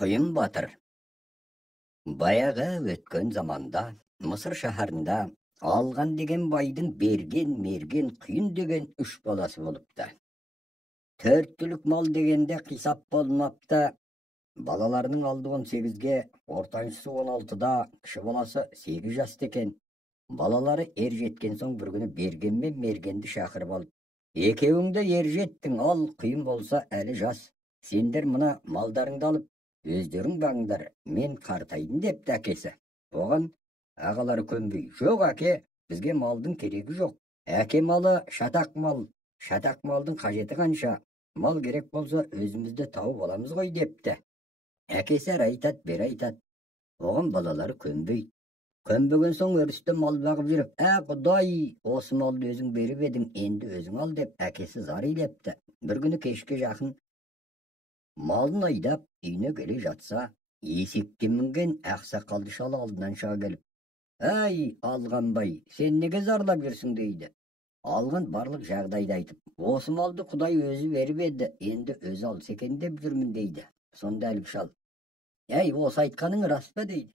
Құйын батыр. Баяғы өткен заманда Мысыр шаһарында алған деген байдың берген мерген құйын деген үш баласы болыпты. 4 түлік мал дегенде қисап болмапты. Балаларының алды 18-ге, ортаншысы 16-да, кіші баласы 8 жаста екен. Балалары ер жеткен соң бір күні берген мен мергенді шақырып алып, екеуіңді ер жеттің, ал құйын болса әлі жас. Сендер мына малдарыңды алып, өздерің бағыңдар, мен қартайдым депті әкесі. Оған ағалары көнбей, жоқ әке, бізге малдың керегі жоқ. Әке малы шатақ мал, шатақ малдың қажеті қанша, мал керек болса өзімізді тауып аламыз ғой депті. Әкесі әр айтат, бер айтат. Оған балалары көнбей. Көнбеген соң өрісті мал бағып жүріп, Құдай, осы малды өзің беріп едің, енді өзің ал деп әкесі зар илепті. Bir күні кешке жақын малын айдап үйіне келе жатса, есекке мінген ақсақалды шал алдынан шыға келіп, әй, Алғанбай, сен неге зарлап жүрсің дейді. Алған барлық жағдайды айтып, осы малды Құдай өзі беріп еді, енді өзі алса екен деп жүрмін дейді. Сонда әлгі шал, әй, осы айтқаның рас па дейді.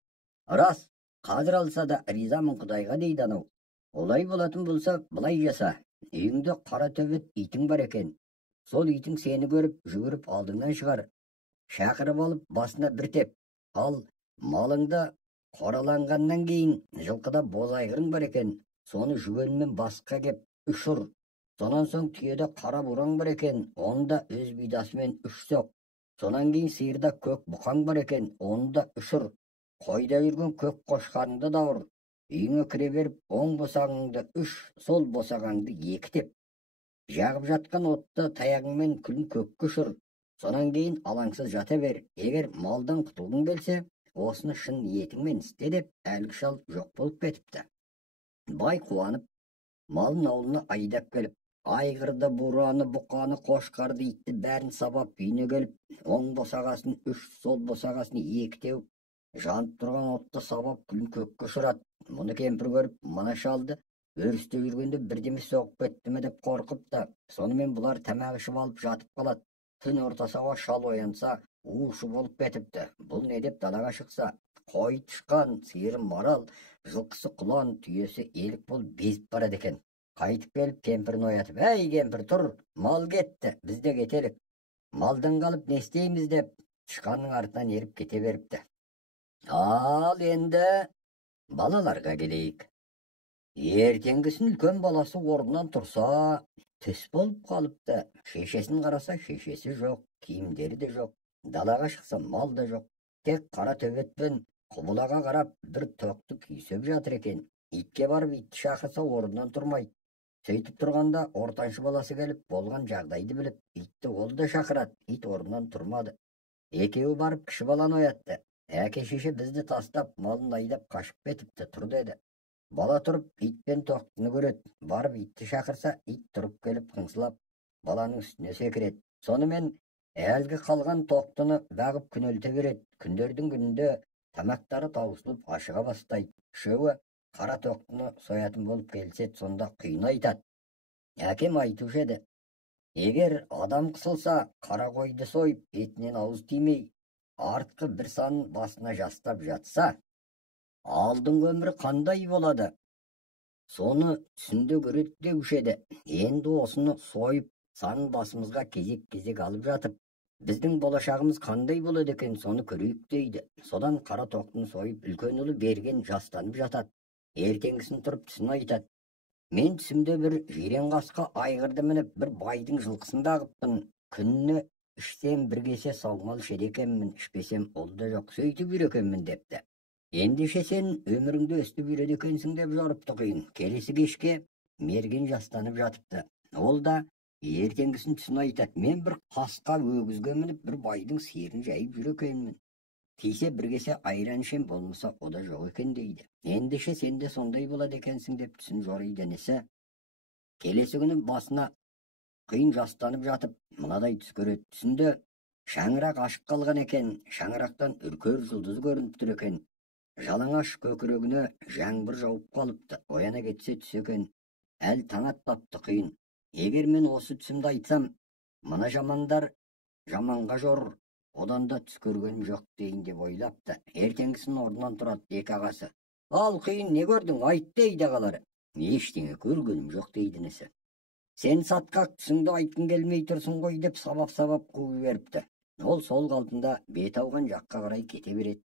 Рас, қазір алса да ризамын Құдайға дейді анау. Олай болатын болса, былай жаса. Үйіңде қара төбет итің бар екен. Сол итің сені көріп, жүгіріп алдыңнан шығар. Шақырып алып, басына бір теп. Ал малыңда қораланғаннан кейін жылқыда бозайғырың бар екен. Соны жүгенмен басқа кеп үшір. Сонан соң түйеде қара бураң бар екен. Оны да өз бидасымен үш соқ. Сонан кейін сиырда көк бұқаң бар екен. Оны да үшір. Қойда жүрген көк қошқарыңды да ұр. Үйіңе кіре беріп, оң босағыңды үш, сол босағаңды екі теп. Жағып жатқан отты таяғыңмен күлін көкке ұшыр. Сонан кейін алаңсыз жата бер. Егер малдан құтылғың келсе, осыны шын ниетіңмен істе деп әлгі шал жоқ болып кетіпті. Бай қуанып, малын аулына айдап келіп, айғырды, бураны, бұқаны, қошқарды, итті бәрін сабап үйіне келіп, оң босағасын үш, сол босағасын екі теуіп, жанып тұрған отты сабап күлін көкке ұшырады. Мұны кемпір көріп, мына шалды өрісте жүргенде бірдеме соғып кетті ме деп қорқып та, сонымен бұлар тамақ ішіп алып жатып қалады. Түн ортасы ауа шал оянса, у-шу болып кетіпті. Бұл не деп далаға шықса, қой тышқан, сиыры марал, жылқысы құлан, түйесі елік болып безіп барады екен. Қайтып келіп кемпірін оятып, әй кемпір тұр, мал кетті, біз де кетелік. Малдан қалып не істейміз деп, тышқанның артынан еріп кете беріпті. Ал енді балаларға келейік. Ертеңгісін үлкен баласы орнынан тұрса, түс болып қалыпты. Шешесін қараса, шешесі жоқ, киімдері де жоқ. Далаға шықса, мал да жоқ. Тек қара төбетпен құбылаға қарап бір тоқты күйсеп жатыр екен. Итке барып итті шақырса, орнынан тұрмайды. Сөйтіп тұрғанда ортаншы баласы келіп, болған жағдайды біліп, итті ол да шақырады. Ит орнынан тұрмады. Екеуі барып кіші баланы оятты. Әке шеше бізді тастап, малын айдап қашып кетіпті, тұр деді. Бала тұрып, итпен тоқтыны көреді. Барып итті шақырса, ит тұрып келіп қыңсылап, баланың үстіне секіреді. Сонымен әлгі қалған тоқтыны бағып күнелте береді. Күндердің күнінде тамақтары таусылып ашыға бастайды. Үшеуі қара тоқтыны соятын болып келсет, сонда құйын айтады. Әкем айтушы еді, егер адам қысылса, қара қойды сойып, етінен ауыз тимей, артқы бір санын басына жастап жатса, алдыңғы өмірі қандай болады? Соны түсінде көреді деуші еді. Енді осыны сойып, санын басымызға кезек-кезек алып жатып, біздің болашағымыз қандай болады екен, соны көрейік дейді. Содан қара тоқтыны сойып, үлкен ұлы берген жастанып жатады. Ертеңгісін тұрып түсін айтады. Мен түсімде бір жирен қасқа айғырды мініп, бір байдың жылқысын бағыппын. Күніне ішсем бір кесе саумал ішеді екенмін, ішпесем ол да жоқ, сөйтіп жүр екенмін депті. Ендеше сен өміріңді өстіп жүреді екенсің деп жорыпты құйын. Келесі кешке мерген жастанып жатыпты. Ол да ертеңгісін түсін айтады. Мен бір қасқа өгізге мініп, бір байдың сиырын жайып жүр екенмін. Тисе бір кесе айран ішем, болмаса о да жоқ екен дейді. Ендеше сен де сондай болады екенсің деп түсін жорыйды інісі. Келесі күні басына құйын жастанып жатып, мынадай түс көреді. Түсінде шаңырақ ашық қалған екен. Шаңырақтан үркер жұлдыз көрініп тұр екен. Жалаңаш көкірегіне жаңбыр жауып қалыпты. Ояна кетсе түс екен. Әл таң атпапты құйын. Егер мен осы түсімді айтсам, мына жамандар жаманға жор, Одан да түс көргенім жоқ дейін деп ойлапты. Ертеңгісін орнынан тұрады екі ағасы. Ал құйын, не көрдің, айт дейді ағалары. Ештеңе көргенім жоқ дейді інісі. Сен сатқақ, түсіңді айтқың келмей тұрсың ғой деп сабап қуып беріпті. Ол сол қалпында бет ауған жаққа қарай кете береді.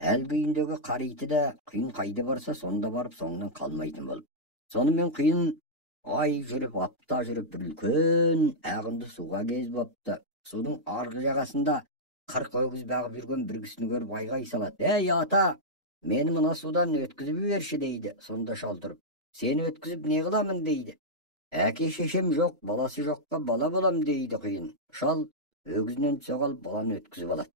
Әлгі үйіндегі қариты да құйын қайда барса сонда барып соңынан қалмайтын болып. Сонымен құйын ай жүріп, апта жүріп, бір үлкен ағынды суға кезіп апты. Судың арғы жағасында 40 өгіз бағып жүрген бір кісіні көріп айғай салады. Ей ата, мені мына судан өткізіп жіберші дейді. Сонда шал тұрып, сені өткізіп не қыламын дейді. Әке шешем жоқ, баласы жоққа бала болам дейді құйын. Шал өгізінен түсе қалып баланы өткізіп алады.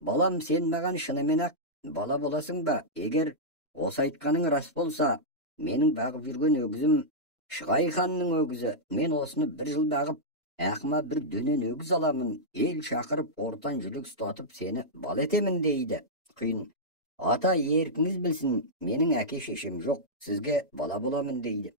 Балам, сен маған шынымен-ақ бала боласың ба? Егер осы айтқаның рас болса, менің бағып жүрген өгізім Шығай ханның өгізі. Мен осыны бір жыл бағып, ақыма бір дөнен өгіз аламын, ел шақырып, ортан жүлік ұстатып, сені бал етемін дейді. Құйын, ата, еркіңіз білсін, менің әке шешем жоқ, сізге бала боламын дейді.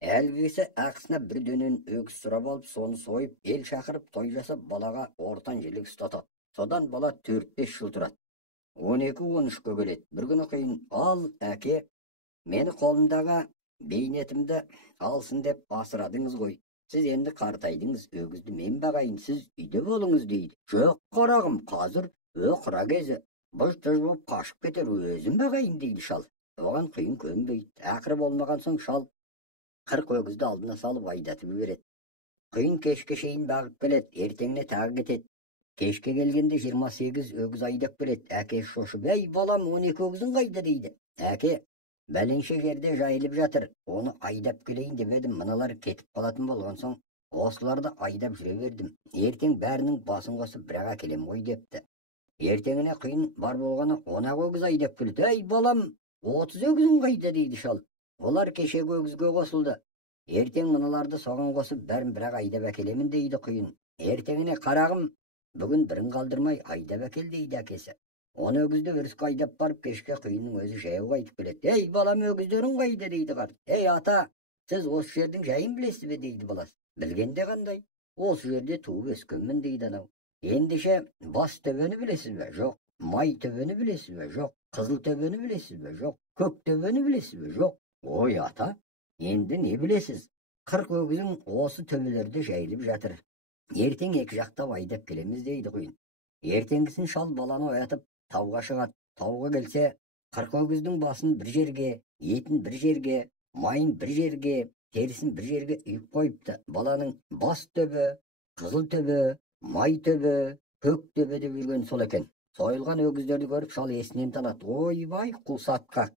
Әлгісі ақысына бір дөнен өгіз сұрап алып, соны сойып, ел шақырып, той жасап, балаға ортан жүлік ұстатады. Содан бала 4-5 жыл тұрады. 12-13-ке келеді. Бір күні құйын, ал әке, мені қолымдағы бейнетімді алсын деп асырадыңыз ғой. Сіз енді қартайдыңыз, өгізді мен бағайын, сіз үйде болыңыз дейді. Жоқ қарағым, қазір өқыра кезі, бұж-тұж болып қашып кетер, өзім бағайын дейді шал. Оған құйын көнбейді. Ақыры болмаған соң шал 40 өгізді алдына салып айдатып жібереді. Құйын кешке шейін бағып келеді, ертеңіне тағы кетеді. Кешке келгенде 28 өгіз айдап келеді. Әке шошып, ей балам, 12 өгізің қайда дейді. Әке, бәленше жерде жайылып жатыр, оны айдап келейін деп едім, мыналар кетіп қалатын болған соң, осыларды айдап жүре бердім. Ертең бәрінің басын қосып бірақ әкелем ғой депті. Ертеңіне құйын бар болғаны 10 өгіз айдап келді. Ей балам, 30 өгізің қайда дейді шал. Олар кешегі өгізге қосылды. Ертең мыналарды соған қосып бәрін бірақ айдап әкелемін дейді құйын. Ертеңіне қарағым, бүгін бірін қалдырмай айдап әкел дейді әкесі. 10 өгізді өріске айдап барып, кешке құйынның өзі жаяу қайтып келеді. Ей балам, өгіздерің қайда дейді қарт. Ей ата, сіз осы жердің жайын білесіз бе дейді баласы. Білгенде қандай? Осы жерде туып өскенмін дейді анау. Ендеше бас төбені білесіз бе? Жоқ. Май төбені білесіз бе? Жоқ. Қызыл төбені білесіз бе? Жоқ. Көк төбені білесіз бе? Жоқ. Ой ата, енді не білесіз? 40 өгізің осы төбелерде жайылып жатыр. Ертең екі жақтап айдап келеміз дейді құйын. Ертеңгісін шал баланы оятып тауға шығады. Тауға келсе, 40 өгіздің басын бір жерге, етін бір жерге, майын бір жерге, терісін бір жерге үйіп қойыпты. Баланың бас төбі, қызыл төбі, май төбі, көк төбі деп жүрген сол екен. Сойылған өгіздерді көріп шал есінен танады. Ойбай, құлсатқақ.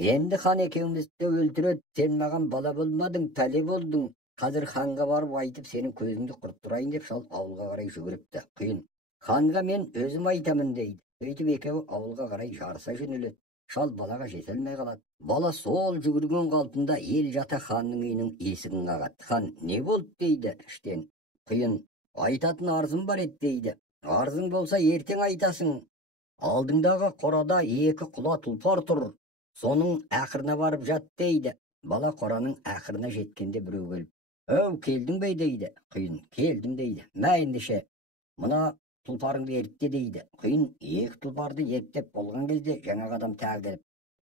Енді хан екеумізді өлтіреді, сен маған бала болмадың, пәле болдың. Қазір ханға барып айтып, сенің көзіңді құрттырайын деп шал ауылға қарай жүгіріпті. Құйын, ханға мен өзім айтамын дейді. Өйтіп екеуі ауылға қарай жарыса жөнеледі. Шал балаға жете алмай қалады. Бала сол жүгірген қалпында ел жата ханның үйінің есігін қағады. Хан, не болды дейді іштен. Құйын, айтатын арызым бар еді дейді. Арызың болса ертең айтасың. Алдыңдағы қорада 2 құла тұлпар тұр. Соның ақырына барып жат дейді. Бала қораның ақырына жеткенде біреу келіп, өу, келдің бе дейді. Құйын, келдім дейді. Мә ендеше, мына тұлпарыңды ертте дейді. Құйын 2 тұлпарды ерттеп болған кезде жаңағы адам тағы келіп,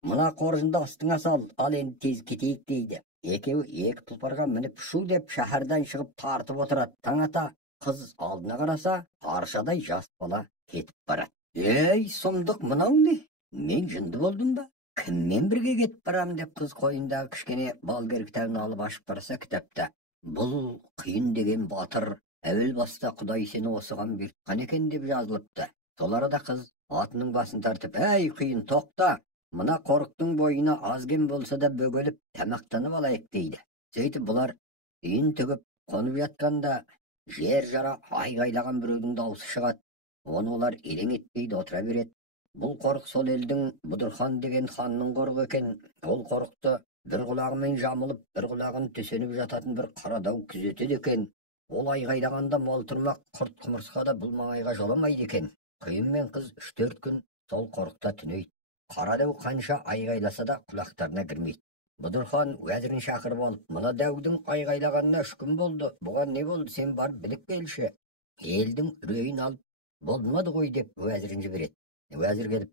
мына қоржынды астыңа сал, ал енді тез кетейік дейді. Екеуі 2 тұлпарға мініп шу деп шаһардан шығып тартып отырады. Таң ата қыз алдына қараса, қаршадай жас бала кетіп барады. Ей, сұмдық, мынау не? Мен жынды болдым ба? Кіммен бірге кетіп барам деп қыз қойындағы кішкене балгер кітабын алып ашып қараса, кітапта бұл Құйын деген батыр әуел баста Құдай сені осыған бұйыртқан екен деп жазылыпты. Сол арада қыз атының басын тартып, әй Құйын, тоқта, мына қорықтың бойына азген болса да бөгеліп тамақтанып алайық дейді. Сөйтіп бұлар үйін тігіп қонып жатқанда жер жара айғайлаған біреудің даусы шығады. Оны олар елең етпейді, отыра береді. Бұл қорық сол елдің Бұдырхан деген ханның қорығы екен. Ол қорықты бір құлағымен жамылып, бір құлағын төсеніп жататын бір қарадау күзетеді екен. Ол айғайлағанда мол тұрмақ құрт құмырсқа да бұл маңайға жоламайды екен. Құйын мен қыз 3-4 күн сол қорықта түнейді. Қарадау қанша айғайласа да құлақтарына кірмейді. Бұдырхан уәзірін шақырып алып, мына дәудің айғайлағанына 3 күн болды. Бұған не болды, сен барып біліп келші. Елдің үрейін алып, Bolmadı koy dep vazirинче beret. Vazir gelip,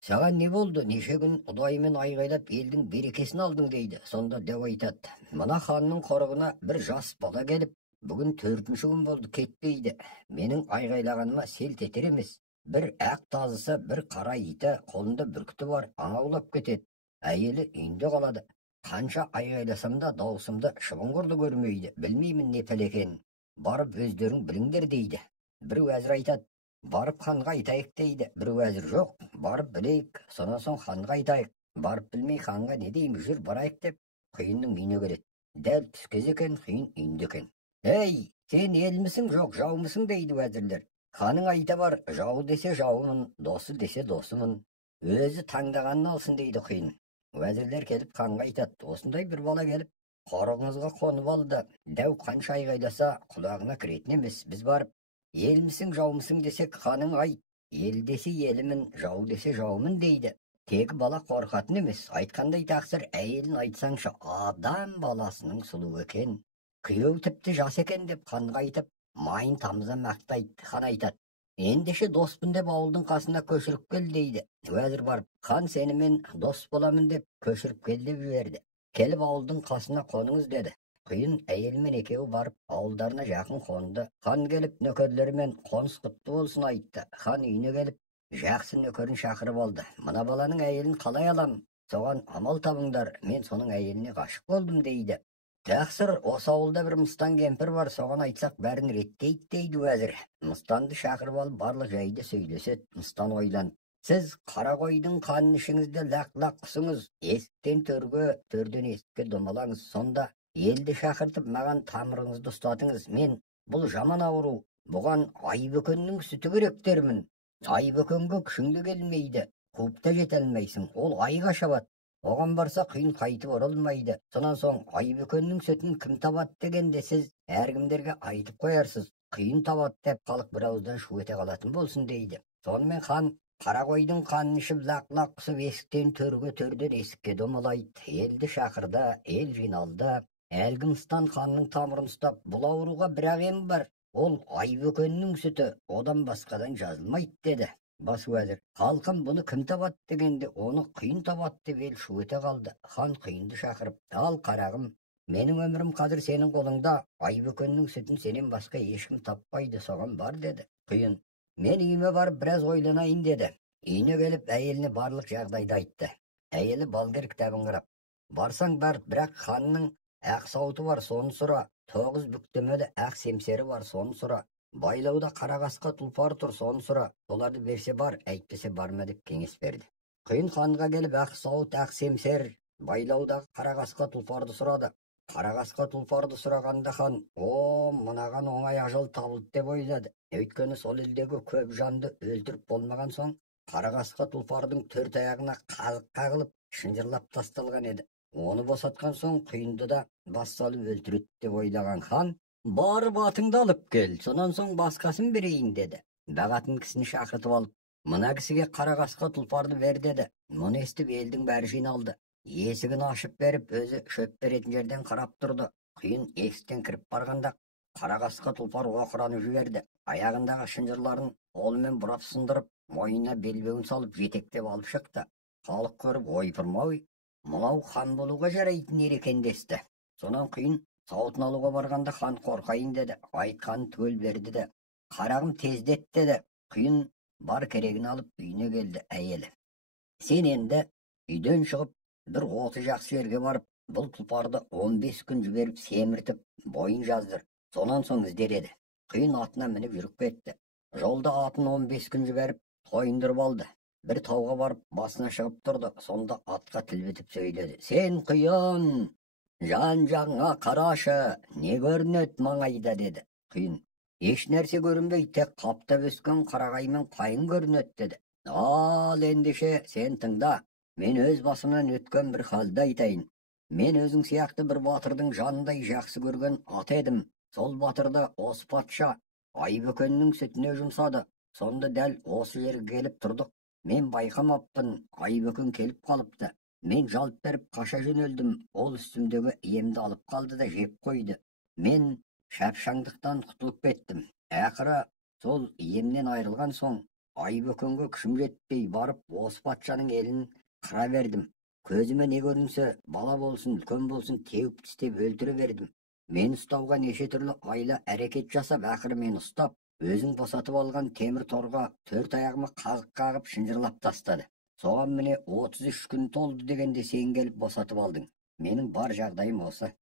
"Sagan ne boldu? Neşe gün Udaymen aygaylap elдің berekesini aldың" deydi. Sonda dev aytat. "Mana hanның koruguna bir jas bala gelip, bugün 4-nче gün boldu ketpeydi. Mening aygaylagaныma selt eter emes. Bir ak tazısa bir kara ite kolunda bürkütü var, ana ulap ketet. Ayeli inde kaladı. Kança aygaylasam da dağısımda şıbıngırdı görmeydi. Bilmeymin ne peleken. Barıp özlerin bilingdir" deydi. Bir vazir aytat. "Barıp hanга aytayık" deydi. Bir vazir, "Yok, barıp bileyik, sondan soň hanга aytayık. Barıp bilmey hanга ne deyim, jür barayık" dep kıyınның үйüne келет. Däl tüskez eken, kıyın inde eken. "Hey, sen el misin, jok jaw mısın" deydi vazirler. Hanın ayta var, jaw dese jawmın, dosu dese dosumın. Özü taňdaganyt alsın deydi kıyın. Vazirler kelip hanга aytat. Osunday bir bala gelip, "Korugňyzga konup aldy. Dew kança aygaylasa kulagyna kiretин emes. Biz barıp el misin, jaw mısın desek hanın ayt. El dese elimin, jaw dese jawmın" deydi. Teki bala korkatın emes. Aytkanday taksir äýelin aytsaňça adam balasının suluw eken. Kıyöw tipti jas eken dep hanга aytyp, mayın tamıza maktayt. Han aytat. "Endişe dostpun dep awuldun kasına köşürüp gel" deydi. Vazir barıp, "Han seni men dost bolamyn" dep köşürüp gel dep berdi. Kelip awuldun kasına konuňuz" dedi. Kıyın äýelmen ekewi barıp awuldaryna jakyn kondy. Han gelip nökerlerimen konus kutlu bolsun aytdy. Han üýüne gelip jaksy nökerin şakyryp aldy. "Mana balanyň äýelini kalay alam? Sogan amal tabyňdar, men sonuň äýeline gaşyk boldum" deydi. "Täksir, osa awulda bir Mystan kempir bar, sogan aytsak bärini retdeyt" deydi wazir. Mystandy şakyryp alyp barlyk jaýdy söýleset. Mystan oýlan. "Siz kara koydyň kanyşyňyzda lak kusuňuz, esikden törgö, törden esikke domalaňyz. Sonda eldi şakyrtyp magan tamyryňyzdy ustatyňyz. Men bul jaman awru, bugan Aýbökenniň sütü gerek dermin. Aýbökenge küşüňde gelmeýdi. Kupda jetelmeýsiň, ol aýga şabat. Ogan barsa kıyın kayıtıp oralmaydı. Sondan soň Aýbökenniň sütün kim tabat degende siz hergimderge aytyp koyarsız. Kıyın tabat dep kalık bir awuzdan şu ete kalatın bolsun" deydi. Sonmen han kara koydyň kanyşyp lak kusup esikden törgö, törden esikke domalayt. Eldi şakyrda, el jinalda. Elgimstan hannyň tamyryny ustap, "Bul awruga bir agem bar. Ol Aýbökenniň sütü, odan baskadan жазылмайт" dedi. Bas wazir, "Halkym bunu kim tabat degende onu kıyın tabat dep el şu ete kaldy." Han kıyındy şakyryp, "Al karagym, meniň ömrüm hazır seniň goluňda. Aýbökenniň sütün senen baska eşkim tappaýdy, sogan bar" dedi. Kıyın, "Men üýüme barıp biraz oýlanaýyn" dedi. Üýüne gelip äýeline barlyk jagdaýdy aýtdy. Äýeli baldyr kitabyny garap, "Barsaň bar, birak hannyň ak sautu var, sonu sura. 9 büktemeli ak semseri var, sonu sura. Baylawda karagaska tulpar tur, sonu sura. Olardy berse bar, äýtpese barma" dep keňes berdi. Kıyın hanга gelip ak saut, ak semser, baylawda karagaska tulpardy surady. Karagaska tulpardy suraganda han, "O, munagan oňay ajal tabylt" dep oýlady. Öýtkeni sol eldegi köp jandy öldürüp bolmagan soň, karagaska tulpardyň tört aýagyna kazyk kagylyp, şynjyrlap tastalgan edi. Onu bosatkan soň kıyındy da bas salyp öldüret dep oýlagan han, "Baryp atyňdy alyp gel, sondan soň baskasyn bereýin" dedi. Bagatyn kisini şakyryp alyp, "Mına kisige karagaska tulpardy ber" dedi. Muny estip eldiň bäri jynaldy. Esigini aşyp berip özü şöp bereten jerden karap durdy. Kıyın esikden kirip barganda karagaska tulpar okuranyp jiberdi. Ayagyndaky şynjyrlaryn ol men burap syndyryp, moýuna belbegin salyp jeteklep alyp çykdy. Halyk görüp oýpurmagy, "Munaw han boluga jaraýtyn eken" desdi. Sondan kıyın sautun aluga barganda han korkaýyn dedi. Aytkany tügel berdi de, "Karagym tezdet" dedi. Kıyın bar keregini alyp üýüne geldi äýeli. "Sen endi üýden çykyp bir oty jaksy ýerge barıp, bul tulpardy 15 gün jiberip semirtip boyun jazdyr. Sondan soň izder" dedi. Kıyın atyna minip ýürüp ketdi. Jolda atyny 15 gün jiberip toýunduryp aldy. Bir tawga barıp basyna çykyp durdy. Sonda atka tilbetip söýledi. "Sen Kıyın, jan-jaňa karaşy, ne görnet maňaýda" dedi. Kıyın, "Eç nerse görünbey, tek kapta ösken karagaýmyň paýyn görnet" dedi. "Al endişe, sen tyňda. Men öz basymdan ötken bir halda aýtaýyn. Men özüň syýakty bir batyrdyň janynda jaksy görgen ata edim. Sol batyrda Os patşa Aýbökenniň sütüne jumsady. Sonda däl osy ýerge gelip turduk. Men baýkamapdym, Aýböken kelip kalypdy. Men jalyp berip kaşa jöneldim. Ol üstümdegi ýemdi alyp kaldy da jep koýdy. Men şapşaňdykdan kutulyp ketdim. Ähiri Сол иемнен айрылған соң, Айбөкенге күшім жетпей барып, осы патшаның елін қыра бердім. Көзіме не көрінсе, бала болсын, үлкен болсын, теуіп тістеп өлтіре бердім. Мен ұстауға неше түрлі айла әрекет жасап, ақыры мен ұстап, өзің босатып алған темір торға 4 аяғыма қазық қағып шынжырлап тастады. Соған міне 33 күн толды дегенде сен келіп босатып алдың. Менің бар жағдайым осы.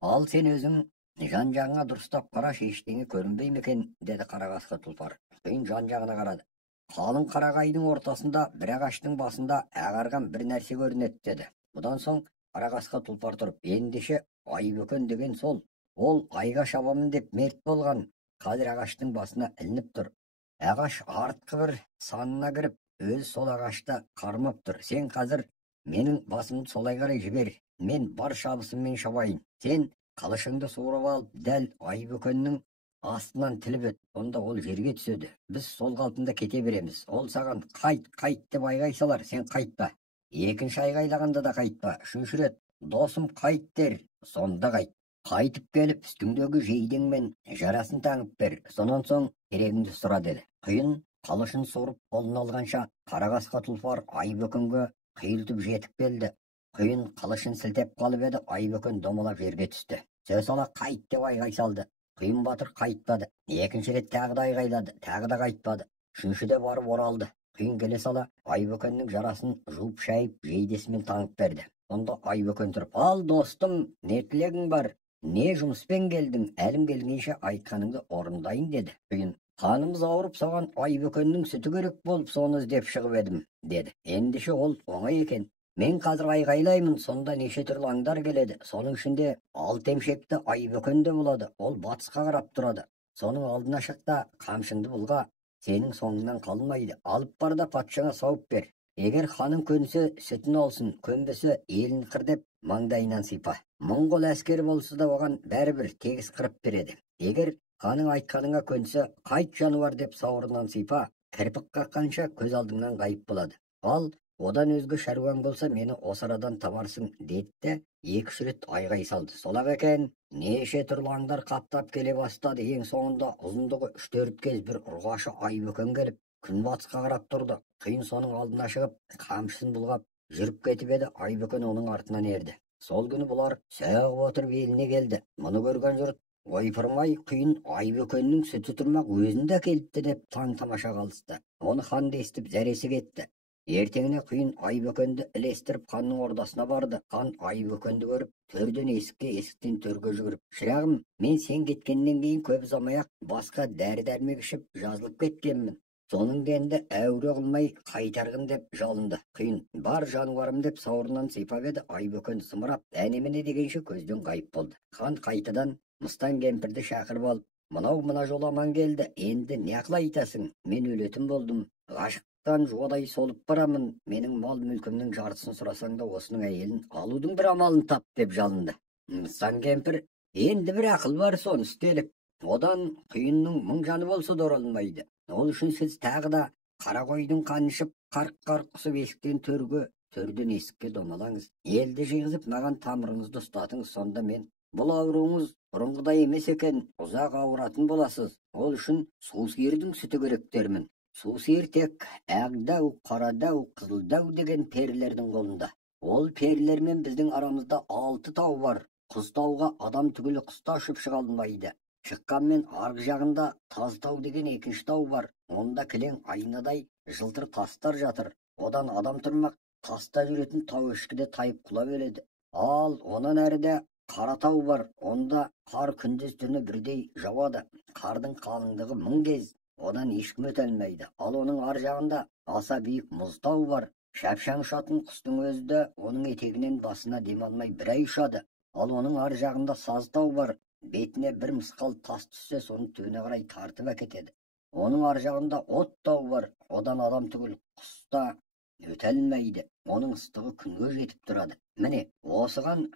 Ал сен өзің жан-жағыңа дұрыстап қарашы, ештеңе көрінбей ме екен, деді Қарақасқа тұлпар. Құйын жан-жағына қарады. Қалың қарағайдың ортасында, бір ағаштың басында ағарған бір нәрсе көрінеді, деді. Бұдан соң Қарақасқа тұлпар тұрып, ендеше Айбөкен деген сол. Ол айға шабамын деп мерт болған. Қазір ағаштың басына ілініп тұр. Ағаш артқы бір санына кіріп, өз сол ағашта қармап тұр. Сен қазір менің басымды солай қарай жібер. Мен бар шабысыммен шабайын. Сен қылышыңды суырып алып, дәл Айбөкеннің астынан тіліп өт. Онда ол жерге түседі. Біз сол қалпында кете береміз. Ол саған қайт, қайт деп айғай салар, сен қайтпа. Екінші айғайлағанда да қайтпа. Үшінші рет досым қайт дер, сонда қайт. Қайтып келіп, үстіңдегі жейдеңмен жарасын таңып бер. Сонан соң керегіңді сұра, деді. Құйын қылышын суырып қолына алғанша, Қарақасқа тұлпар Айбөкенге қиылтып жетіп келді. Құйын қылышын сілтеп қалып еді, Айбөкен домалап жерге түсті. Сөз ала қайт деп айғай салды. Құйын батыр қайтпады. Екінші рет тағы да айғайлады, тағы да қайтпады. Үшіншіде барып оралды. Құйын келе сала Айбөкеннің жарасын жуып шайып, жейдесімен таңып берді. Сонда Айбөкен тұрып, ал достым, не тілегің бар? Не жұмыспен келдің? Әлім келгенше айтқаныңды орындайын, деді. Құйын, қанымыз ауырып, соған Айбөкеннің сүті керек болып, соны іздеп шығып едім, деді. Ендеше ол оңай екен. Мен қазір айғайлаймын, сонда неше түрлі аңдар келеді. Соның ішінде алты емшекті Айбөкен де болады. Ол батысқа қарап тұрады. Соның алдына шық та қамшыңды бұлға, сенің соңыңнан қалмайды. Алып бар да патшаңа сауып бер. Егер ханың көнсе, сүтін алсын, көнбесе, елін қыр деп маңдайынан сипа. Моңғол әскері болса да оған бәрібір тегіс қырып береді. Егер ханың айтқаныңа көнсе, қайт жануар деп сауырынан сипа, кірпік қаққанша көз алдыңнан ғайып болады. Ал одан өзге шаруаң болса, мені осы арадан табарсың, деді де 2-3 рет айғай салды. Солақ екен, неше түрлі аңдар қаптап келе бастады. Ең соңында ұзындығы 3-4 кез бір ұрғашы Айбөкен келіп, күнбатысқа қарап тұрды. Құйын соның алдына шығып, қамшысын бұлғап жүріп кетіп еді, Айбөкен оның артынан ерді. Сол күні бұлар соғып отырып еліне келді. Мұны көрген жұрт, ойпырмай, Құйын Айбөкеннің сүті тұрмақ өзінде келіпті деп таң тамаша қалысты. Оны хан естіп зәресі кетті. Ертеңіне Құйын Айбөкенді ілестіріп ханның ордасына барды. Хан Айбөкенді көріп, төрден есікке, есіктен төрге жүгіріп, шырағым, мен сен кеткеннен кейін көп ұзамай-ақ басқа дәрі-дәрмек ішіп жазылып кеткенмін. Соның енді әуре қылмай қайтарғын деп жалынды. Құйын, бар жануарым деп сауырынан сипап еді, Айбөкен сымырап, әнемене дегенше көзден ғайып болды. Хан қайтадан Мыстан кемпірді шақырып алып, мына жол аман келді, енді не ақыл айтасың? Мен өлетін болдым, ғашықтан жуадай солып барамын, менің мал мүлкімнің жартысын сұрасаң да осының әйелін алудың бір амалын тап, деп жалынды. Мыстан кемпір, енді бір ақыл бар, соны істелік. Одан Құйынның 1000 жаны болса да оралмайды. Ол үшін сіз тағы да қара қойдың қанын ішіп, қарқ-қарқ құсып есіктен төрге, төрден есікке домалаңыз. Елді жиғызып, маған тамырыңызды ұстатыңыз, сонда мен бұл ауруыңыз бұрынғыдай емес екен, ұзақ ауыратын боласыз. Ол үшін су сиырдың сүті керек дермін. Су сиыр тек ақ-дәу, қара-дәу, қызыл-дәу деген перілердің қолында. Ол перілермен біздің арамызда 6 тау бар. Құз тауға адам түгілі құста ұшып шыға алмайды. Шыққанмен арғы жағында Тазтау деген екінші тау бар. Онда кілең айнадай жылтыр тастар жатыр. Одан адам тұрмақ, таста жүретін тау ішкіде тайып құлап өледі. Ал онан әріде Қаратау бар. Онда қар күндіз түні бірдей жауады. Қардың қалыңдығы 1000 кез. Одан ешкім өте алмайды. Ал оның ар жағында аса биік Мұзтау бар. Шапшаң ұшатын құстың өзі де оның етегінен басына дем алмай бір ай ұшады. Ал оның ар жағында Сазтау бар. Бетіне бір мысқал тас түссе, соны түбіне қарай тартып әкетеді. Оның ар жағында Оттау бар. Одан адам түгіл құста өте алмайды. Оның ыстығы күнге жетіп тұрады. Міне, осыған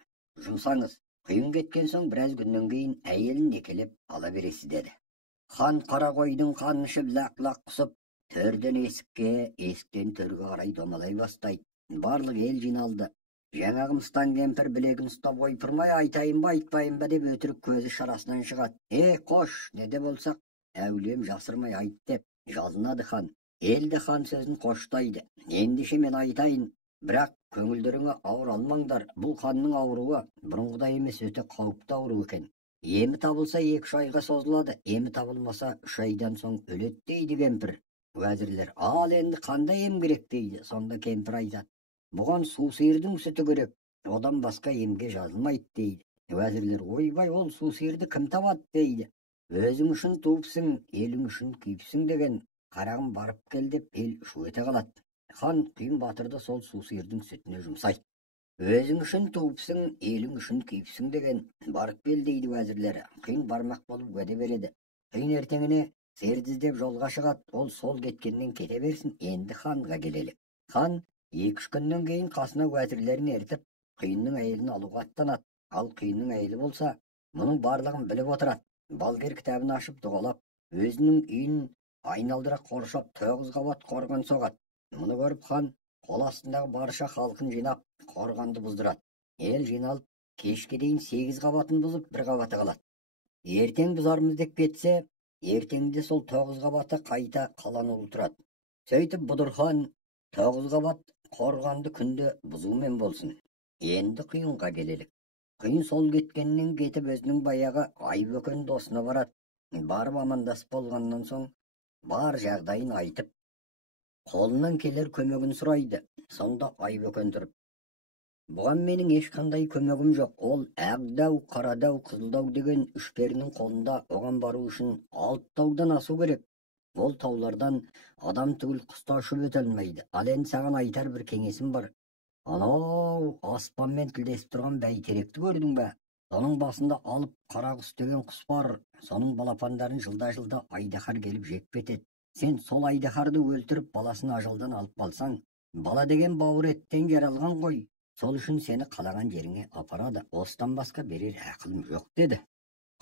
жұмсаңыз. Құйын кеткен соң біраз күннен кейін әйелін некелеп ала бересіз, деді. Хан қара қойдың қанын ішіп лақ-лақ құсып, төрден есікке, есіктен төрге қарай домалай бастайды. Барлық ел жиналды. Жаңағы Мыстан кемпір білегін ұстап, ойпырмай, айтайын ба айтпайын ба деп өтірік көзі шарасынан шығады. Қош, не де болсақ, әулем жасырмай айт деп жалынады хан. Ел де хан сөзін қоштайды. Ендеше мен айтайын, бірақ көңілдеріңе ауыр алмаңдар. Бұл ханның ауруы бұрынғыдай емес, өте қауіпті ауру екен. Емі табылса 2-3 айға созылады, емі табылмаса 3 айдан соң өледі дейді кемпір. Уәзірлер, ал енді қандай ем керек дейді. Сонда кемпір айтады, бұған су сиырдың сүті керек, одан басқа емге жазылмайды дейді. Уәзірлер, ойбай, ол су сиырды кім табады дейді. Өзің үшін туыпсың, елің үшін күйіпсің деген қарағым барып кел деп ел шу ете қалады. Хан Құйын батырды сол су сиырдың сүтіне жұмсайды. Өзің үшін туыпсың, елің үшін күйіпсің деген барып кел дейді уәзірлері. Құйын бармақ болып уәде береді. Құйын ертеңіне сиырды іздеп жолға шығады. Ол сол кеткеннен кете берсін, енді ханға келелік. Хан 2-3 күннен кейін қасына уәзірлерін ертіп, Құйынның әйелін алуға аттанады. Ал Құйынның әйелі болса, мұның барлығын біліп отырады. Балгер кітабын ашып дұғалап, өзінің үйін айналдыра қоршап 9 қабат қорған соғады. Мұны көріп хан қол астындағы барша халқын жинап, қорғанды бұздырады. Ел жиналып, кешке дейін 8 қабатын бұзып, 1 қабаты қалады. Ертең бұзармыз деп кетсе, ертеңде сол 9 қабаты қайта қаланы тұрады. Сөйтіп Бұдырхан 9 қабат қорғанды күнде бұзумен болсын. Енді Құйынға келелік. Құйын сол кеткеннен кетіп өзінің баяғы Айбөкен досына барады. Барып амандасып болғаннан соң бар жағдайын айтып, қолынан келер көмегін сұрайды. Сонда Айбөкен тұрып, бұған менің ешқандай көмегім жоқ. Ол Ағдау, Қарадау, Қызылдау деген 3 перінің қолында. Оған бару үшін 6 таудан асу керек. Ол таулардан адам түгіл құста ұшып өте алмайды. Ал енді саған айтар бір кеңесім бар. Анау аспанмен тілдесіп тұрған бәйтеректі көрдің бе? Соның басында алып қара құс деген құс бар. Соның балапандарын жылда айдаһар келіп жеп кетеді. Сен сол айдаһарды өлтіріп баласын ажалдан алып қалсаң, бала деген бауыр еттен жаралған ғой. Сол үшін сені қалаған жеріңе апарады. Осыдан басқа берер ақылым жоқ деді.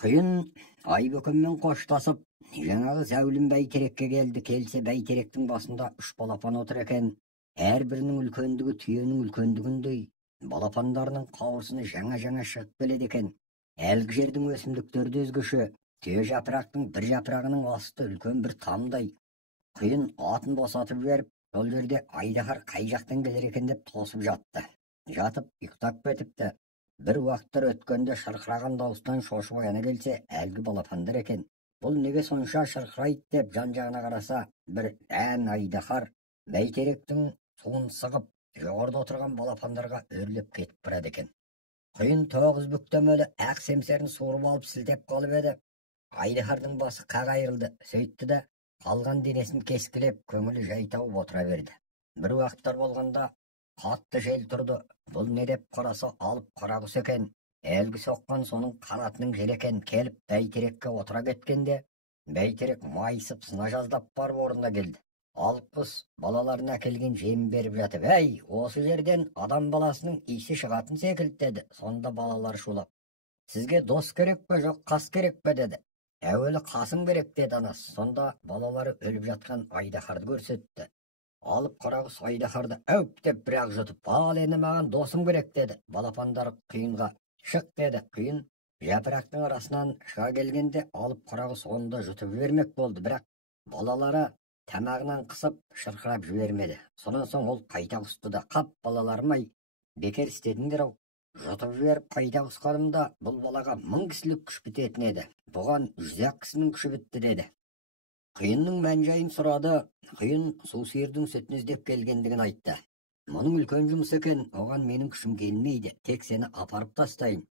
Құйын Айбөкенмен қоштасып, жаңағы зәулім бәйтерекке келді. Келсе бәйтеректің басында 3 балапан отыр екен. Әрбірінің үлкендігі түйенің үлкендігіндей. Балапандарының қауырсыны жаңа шығып келеді екен. Әлгі жердің өсімдіктері өзгеше. Түйе жапырақтың бір жапырағының асты үлкен бір тамдай. Құйын атын босатып жіберіп, сол жерде айдаһар қай жақтан келер екен деп тосып жатты. Жатып ұйықтап кетіпті. Бір уақыттар өткенде шырқыраған дауыстан шошып ояна келсе, әлгі балапандар екен. Бұл неге сонша шырқырайды деп жан-жағына қараса, бір айдаһар бәйтеректің суын сығып, жоғарыда отырған балапандарға өрлеп кетіп барады екен. Құйын 9 бүктемелі ақ семсерін суырып алып сілтеп қалып еді. Айдаһардың басы қағайырылды. Сөйтті де қалған денесін кескілеп, көңілі жай тауып отыра берді. Бір уақыттар болғанда қатты жел тұрды. Бұл не деп қараса алып қара құс екен. Әлгі соққан соның қанатының жел екен. Келіп бәйтерекке отыра кеткенде, бәйтерек майысып сына жаздап барып орнына келді. Алып құс балаларына әкелген жем беріп жатып, әй, осы жерден адам баласының иісі шығатын секілді деді. Сонда балалар шулап, сізге дос керек пе, жоқ қас керек пе деді. Әуелі қасым керек деді анасы. Сонда балалары өліп жатқан айдаһарды көрсетті. Алып қара құс айдаһарды әуп деп бір-ақ жұтып, ал енді маған досым керек деді. Балапандар Құйынға шық деді. Құйын жапырақтың арасынан шыға келгенде алып қара құс оны да жұтып жібермек болды, бірақ балалары тамағынан қысып шырқырап жібермеді. Сонан соң ол қайта құсты да, қап балаларым-ай, бекер істедіңдер-ау. Жұтып жіберіп қайта құсқанымда бұл балаға 1000 кісілік күш бітетін еді. Бұған 100 кісінің күші бітті деді. Құйынның мән-жайын сұрады. Құйын су сиырдың сүтін іздеп келгендігін айтты. Мұның үлкен жұмыс екен, оған менің күшім келмейді, тек сені апарып тастайын.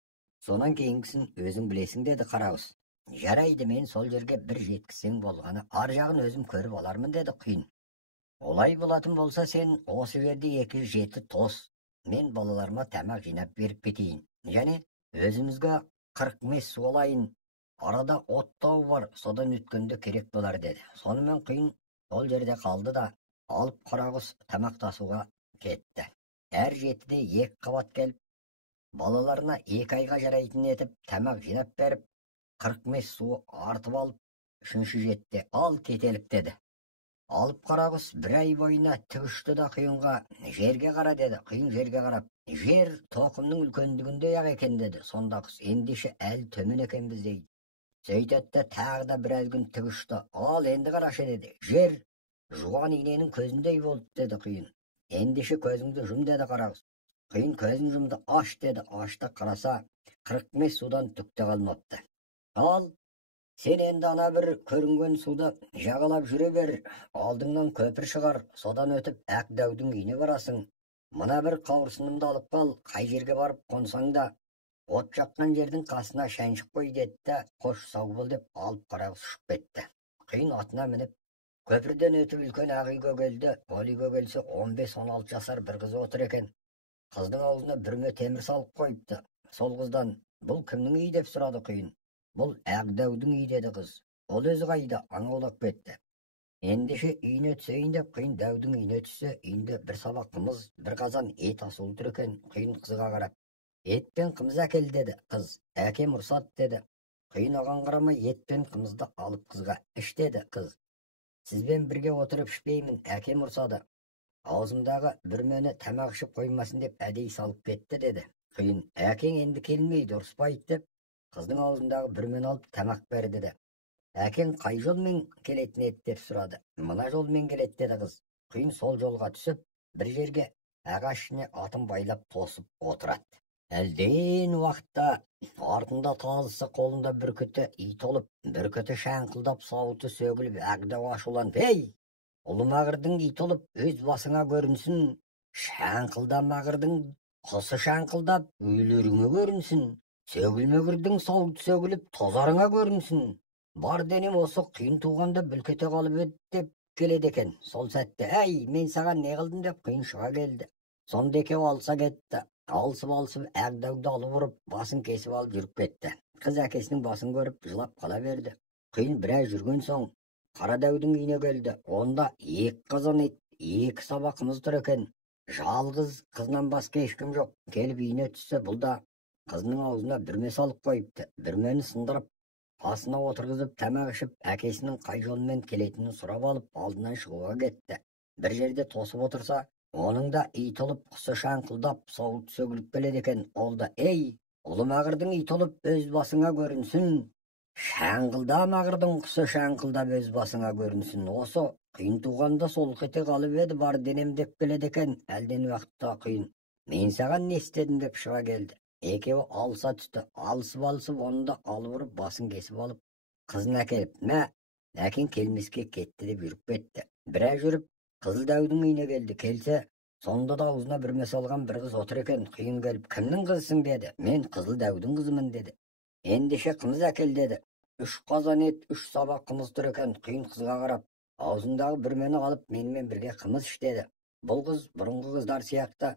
Сонан кейінгісін өзің білесің деді қара құс. Жарайды, мен сол жерге бір жеткізсең болғаны, ар жағын өзім көріп алармын деді Құйын. Олай болатын болса, сен осы жерде 2 жеті тос. Мен балаларыма тамақ жинап беріп кетейін. Және өзімізге 40 мес су алайын. Арада оттау бар, содан өткенде керек болар деді. Сонымен Құйын сол жерде қалды да, алып қара құс тамақтасуға кетті. Әр жетіде 2 қабат келіп, балаларына 2 айға жарайтын етіп тамақ жинап беріп, 40 мес су артып алып, 3-ші жетіде ал кетелік деді. Алып қара құс 1 ай бойына тігішті да Құйынға, жерге қара деді. Құйын жерге қарап, жер тоқымның үлкендігінде ақ екен деді. Сонда құс, ендеше әлі төмен екен біз дейді. Сөйтетті тағы да біраз күн тігішті. Ал енді қарашы деді. Жер жуан иненің көзіндей болды деді Құйын. Ендеше көзіңді жұм деді Қарағұс. Құйын көзін жұмды. Аш деді. Ашты қараса 40 мес судан түкте қалмапты. Ал сен енді ана бір көрінген суды жағалап жүре бер. Алдыңнан көпір шығар. Содан өтіп Әк Дәудің үйіне барасың. Мына бір қауырсынымды алып қал. Қай жерге барып қонсаң да от жаққан жердің қасына шәншік қой деді. Қош сау бол деп алып Қарағұс ұшып кетті. Құйын атына мініп көпірден өтіп үлкен ақ үйге келді. Ол үйге келсе 15-16 жасар бір қыз отыр екен. Қыздың аузына бүрме темір салып қойыпты. Сол қыздан бұл кімнің үйі деп сұрады Құйын. Бұл Әк Дәудің үйі деді қыз. Ол өзі қайда? Аңаулап кетті. Ендеше үйіне түсейін деп Құйын Дәудің үйіне түссе, үйінде бір сабақ қымыз, бір қазан ет асулы тұр екен. Құйын қызға қарап, ет пен қымыз әкел деді. Қыз, әкем рұқсат деді. Құйын оған қарамай ет пен қымызды алып қызға іш деді. Қыз, сізбен бірге отырып ішпеймін, әкем ұрсады. Аузымдағы бүрмені тамақ ішіп қоймасын деп әдейі салып кетті деді. Құйын, әкең енді келмейді, ұрыспайды деп қыздың аузындағы бүрмені алып тамақ берді деді. Әкең қай жолмен келетін еді деп сұрады. Мына жолмен келеді деді қыз. Құйын сол жолға түсіп, бір жерге ағаш ішіне атын байлап тосып отырады. Әлден уақытта артында тазысы, қолында бүркіті ит олып, бүркіті шаңқылдап, сауыты сөгіліп, Әк Дәу ашуланып, ей, ұлымағырдың ит олып, өз басыңа көрінсін, шаңқылдамағырдың құсы шаңқылдап, өлеріңе көрінсін, сөгілмегірдің сауыты сөгіліп, тозарыңа көрінсін. Бар денем осы Құйын туғанда бүлкете қалып еді деп келеді екен. Сол сәтте, әй, мен саған не қылдым деп Құйын шыға келді. Сонда екеуі алыса кетті. Алысып Әк Дәуді алып ұрып, басын кесіп алып жүріп кетті. Қыз әкесінің басын көріп жылап қала берді. Құйын біраз жүрген соң Қара Дәудің үйіне келді. Онда 2 қазан ет, 2 саба қымыз тұр екен. Жалғыз қызынан басқа ешкім жоқ. Келіп үйіне түссе, бұл да қызының аузына бүрме салып қойыпты. Бүрмені сындырып, асына отырғызып, тамақ ішіп, әкесінің қай жолмен келетінін сұрап алып, алдынан шығуға кетті. Бір жерде тосып отырса, оның да ит олып, құсы шаңқылдап, сауыт сөгіліп келеді екен. Ол да, ей, ұлымағырдың ит олып, өз басыңа көрінсін. Шаңқылдамағырдың құсы шаңқылдап, өз басыңа көрінсін. Осы Құйын туғанда сол кете қалып еді, бар денем деп келеді екен. Әлден уақытта Құйын, мен саған не істедім деп шыға келді. Екеуі алыса түсті. Алысып, оны да алып ұрып, басын кесіп алып, қызын әкеліп, мә, әкең келмеске кетті деп жүріп кетті. Біраз жүріп, Қызыл Дәудің үйіне келді. Келсе, сонда да аузына бүрме салған бір қыз отыр екен. Құйын келіп, кімнің қызысың деді. Мен Қызыл Дәудің қызымын деді. Ендеше қымыз әкел деді. 3 қазан ет, 3 сабақ қымыз тұр екен. Құйын қызға қарап, аузындағы бүрмені алып, менімен бірге қымыз іш деді. Бұл қыз бұрынғы қыздар сияқты